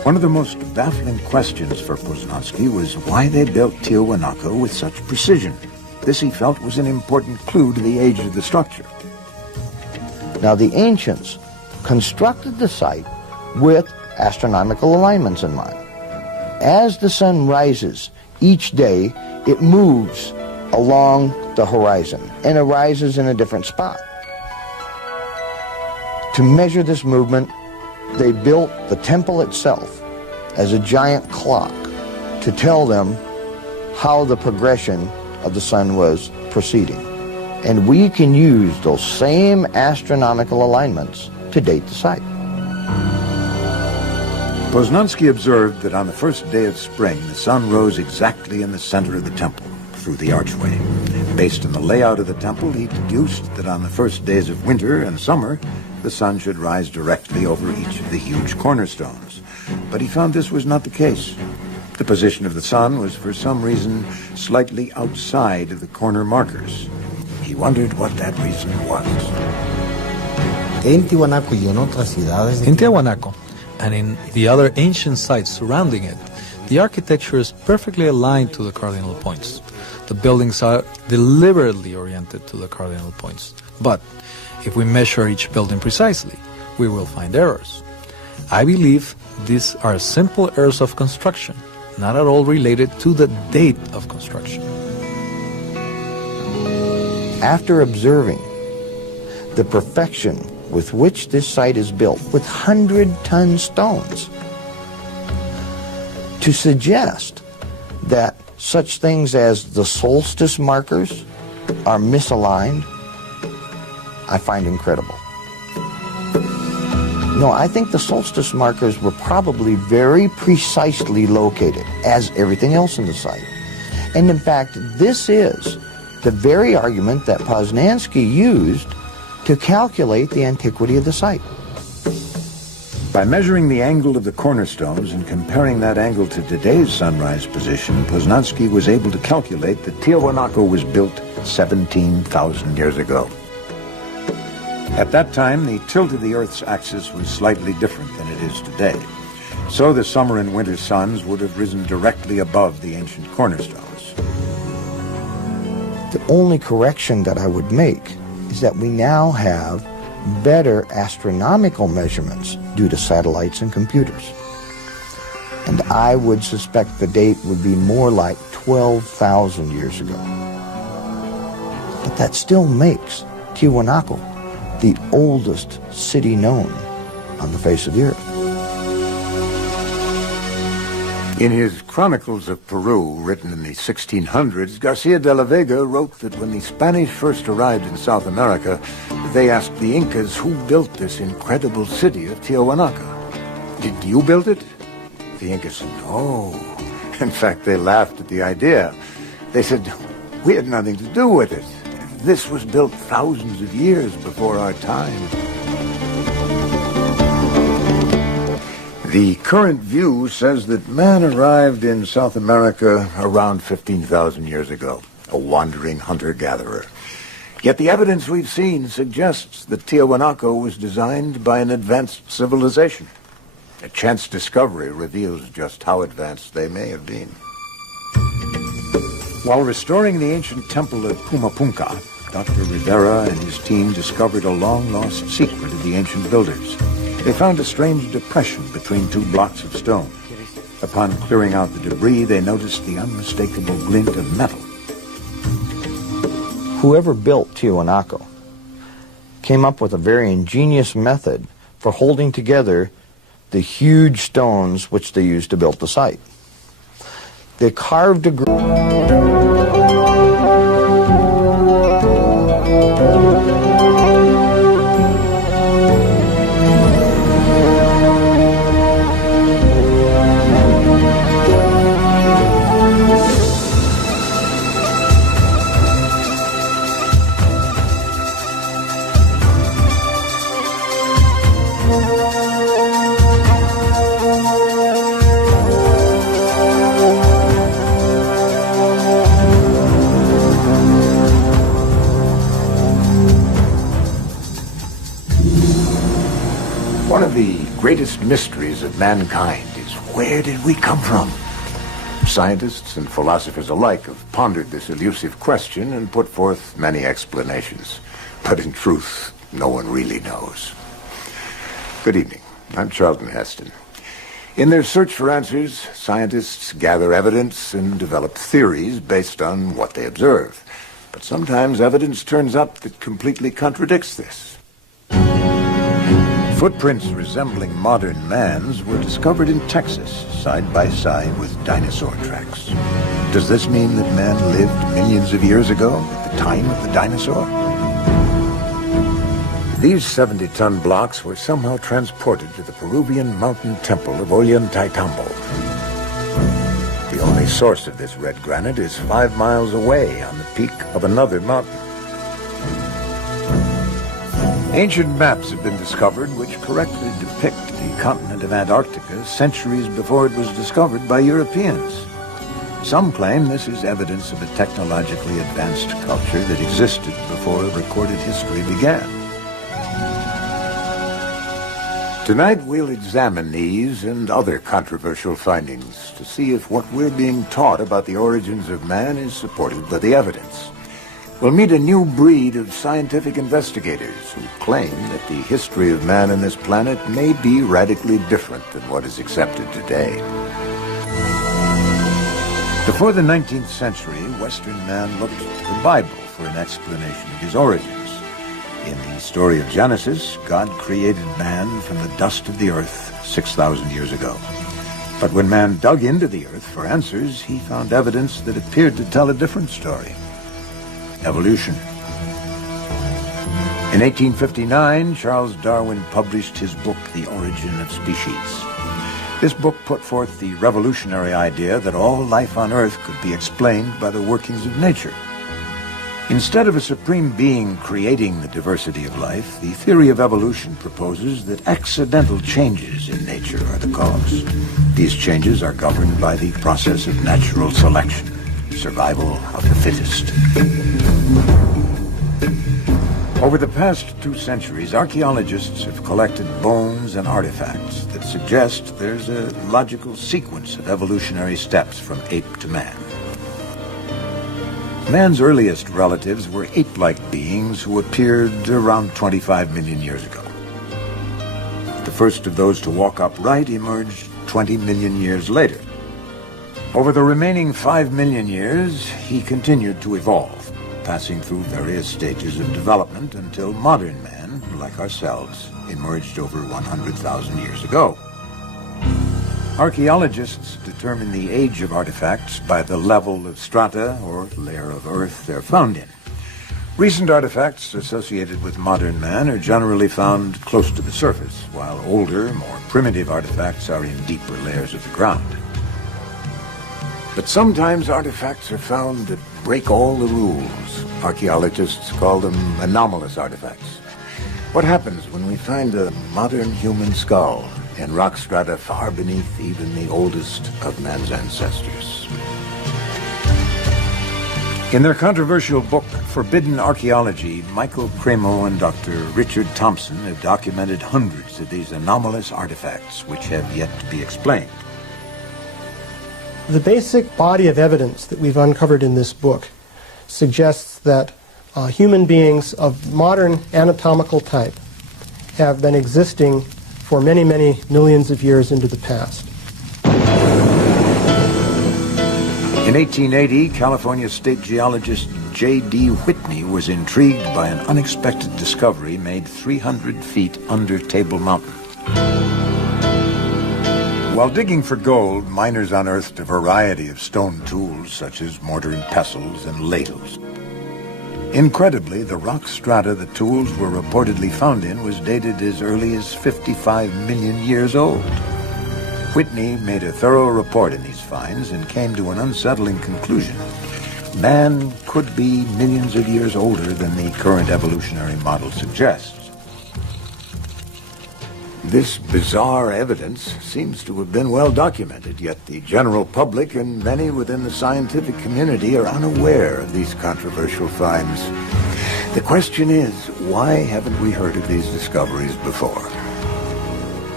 One of the most baffling questions for Poznański was why they built Tiahuanaco with such precision. This, he felt, was an important clue to the age of the structure. Now, the ancients constructed the site with astronomical alignments in mind. As the sun rises each day, it moves along the horizon and arises in a different spot. To measure this movement, they built the temple itself as a giant clock to tell them how the progression of the sun was proceeding. And we can use those same astronomical alignments to date the site. Poznański observed that on the first day of spring, the sun rose exactly in the center of the temple, through the archway. Based on the layout of the temple, he deduced that on the first days of winter and summer, the sun should rise directly over each of the huge cornerstones. But he found this was not the case. The position of the sun was for some reason slightly outside of the corner markers. He wondered what that reason was. In Tiahuanaco, and in the other ancient sites surrounding it, the architecture is perfectly aligned to the cardinal points. The buildings are deliberately oriented to the cardinal points. But if we measure each building precisely, we will find errors. I believe these are simple errors of construction, not at all related to the date of construction. After observing the perfection with which this site is built, with 100-ton stones, to suggest that such things as the solstice markers are misaligned, I find incredible. No, I think the solstice markers were probably very precisely located, as everything else in the site. And in fact, this is the very argument that Poznański used to calculate the antiquity of the site. By measuring the angle of the cornerstones and comparing that angle to today's sunrise position, Poznański was able to calculate that Tiahuanaco was built 17,000 years ago. At that time, the tilt of the Earth's axis was slightly different than it is today. So the summer and winter suns would have risen directly above the ancient cornerstones. The only correction that I would make is that we now have better astronomical measurements due to satellites and computers. And I would suspect the date would be more like 12,000 years ago. But that still makes Tiahuanaco the oldest city known on the face of the earth. In his Chronicles of Peru, written in the 1600s, Garcia de la Vega wrote that when the Spanish first arrived in South America, they asked the Incas who built this incredible city of Tiahuanaco. Did you build it? The Incas said, no. In fact, they laughed at the idea. They said, we had nothing to do with it. This was built thousands of years before our time. The current view says that man arrived in South America around 15,000 years ago, a wandering hunter-gatherer. Yet the evidence we've seen suggests that Tiahuanaco was designed by an advanced civilization. A chance discovery reveals just how advanced they may have been. While restoring the ancient temple at Pumapunka, Dr. Rivera and his team discovered a long-lost secret of the ancient builders. They found a strange depression between two blocks of stone. Upon clearing out the debris, they noticed the unmistakable glint of metal. Whoever built Tiahuanaco came up with a very ingenious method for holding together the huge stones which they used to build the site. They carved a One of the greatest mysteries of mankind is Where did we come from? Scientists and philosophers alike have pondered this elusive question and put forth many explanations. But in truth, no one really knows. Good evening. I'm Charlton Heston. In their search for answers, scientists gather evidence and develop theories based on what they observe. But sometimes evidence turns up that completely contradicts this. Footprints resembling modern man's were discovered in Texas, side by side with dinosaur tracks. Does this mean that man lived millions of years ago, at the time of the dinosaur? These 70-ton blocks were somehow transported to the Peruvian mountain temple of Ollantaytambo. The only source of this red granite is 5 miles away on the peak of another mountain. Ancient maps have been discovered which correctly depict the continent of Antarctica centuries before it was discovered by Europeans. Some claim this is evidence of a technologically advanced culture that existed before recorded history began. Tonight we'll examine these and other controversial findings to see if what we're being taught about the origins of man is supported by the evidence. We'll meet a new breed of scientific investigators who claim that the history of man on this planet may be radically different than what is accepted today. Before the 19th century, Western man looked to the Bible for an explanation of his origins. In the story of Genesis, God created man from the dust of the earth 6,000 years ago. But when man dug into the earth for answers, he found evidence that appeared to tell a different story. Evolution. In 1859, Charles Darwin published his book, The Origin of Species. This book put forth the revolutionary idea that all life on Earth could be explained by the workings of nature. Instead of a supreme being creating the diversity of life, the theory of evolution proposes that accidental changes in nature are the cause. These changes are governed by the process of natural selection, survival of the fittest. Over the past 2 centuries, archaeologists have collected bones and artifacts that suggest there's a logical sequence of evolutionary steps from ape to man. Man's earliest relatives were ape-like beings who appeared around 25 million years ago. The first of those to walk upright emerged 20 million years later. Over the remaining 5 million years, he continued to evolve, passing through various stages of development until modern man, like ourselves, emerged over 100,000 years ago. Archaeologists determine the age of artifacts by the level of strata or layer of earth they're found in. Recent artifacts associated with modern man are generally found close to the surface, while older, more primitive artifacts are in deeper layers of the ground. But sometimes artifacts are found that break all the rules. Archaeologists call them anomalous artifacts. What happens when we find a modern human skull in rock strata far beneath even the oldest of man's ancestors? In their controversial book, Forbidden Archaeology, Michael Cremo and Dr. Richard Thompson have documented hundreds of these anomalous artifacts which have yet to be explained. The basic body of evidence that we've uncovered in this book suggests that human beings of modern anatomical type have been existing for many, many millions of years into the past. In 1880, California state geologist J.D. Whitney was intrigued by an unexpected discovery made 300 feet under Table Mountain. While digging for gold, miners unearthed a variety of stone tools such as mortar and pestles and ladles. Incredibly, the rock strata the tools were reportedly found in was dated as early as 55 million years old. Whitney made a thorough report in these finds and came to an unsettling conclusion. Man could be millions of years older than the current evolutionary model suggests. This bizarre evidence seems to have been well documented, yet the general public and many within the scientific community are unaware of these controversial finds. The question is, why haven't we heard of these discoveries before?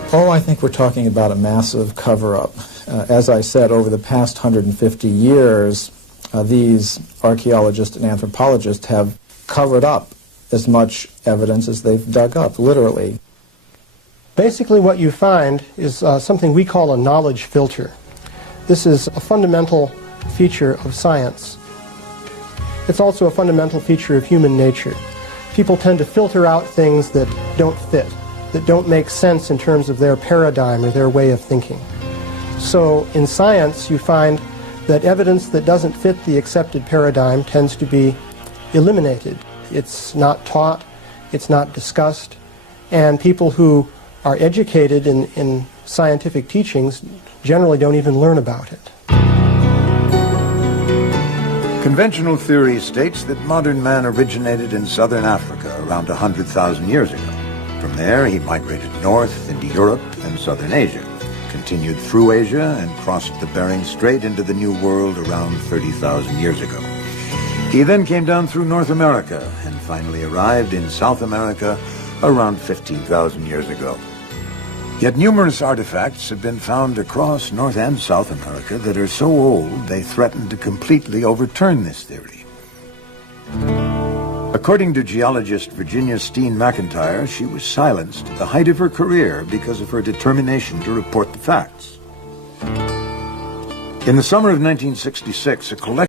Oh, I think we're talking about a massive cover-up. As I said, over the past 150 years, these archaeologists and anthropologists have covered up as much evidence as they've dug up, literally. Basically what you find is something we call a knowledge filter. This is a fundamental feature of science. It's also a fundamental feature of human nature. People tend to filter out things that don't fit, that don't make sense in terms of their paradigm or their way of thinking. So in science you find that evidence that doesn't fit the accepted paradigm tends to be eliminated. It's not taught, it's not discussed, and people who are educated in scientific teachings generally don't even learn about it. Conventional theory states that modern man originated in southern Africa around 100,000 years ago. From there, he migrated north into Europe and southern Asia, continued through Asia, and crossed the Bering Strait into the New World around 30,000 years ago. He then came down through North America and finally arrived in South America around 15,000 years ago. Yet numerous artifacts have been found across North and South America that are so old they threaten to completely overturn this theory. According to geologist Virginia Steen McIntyre, she was silenced at the height of her career because of her determination to report the facts. In the summer of 1966, a collection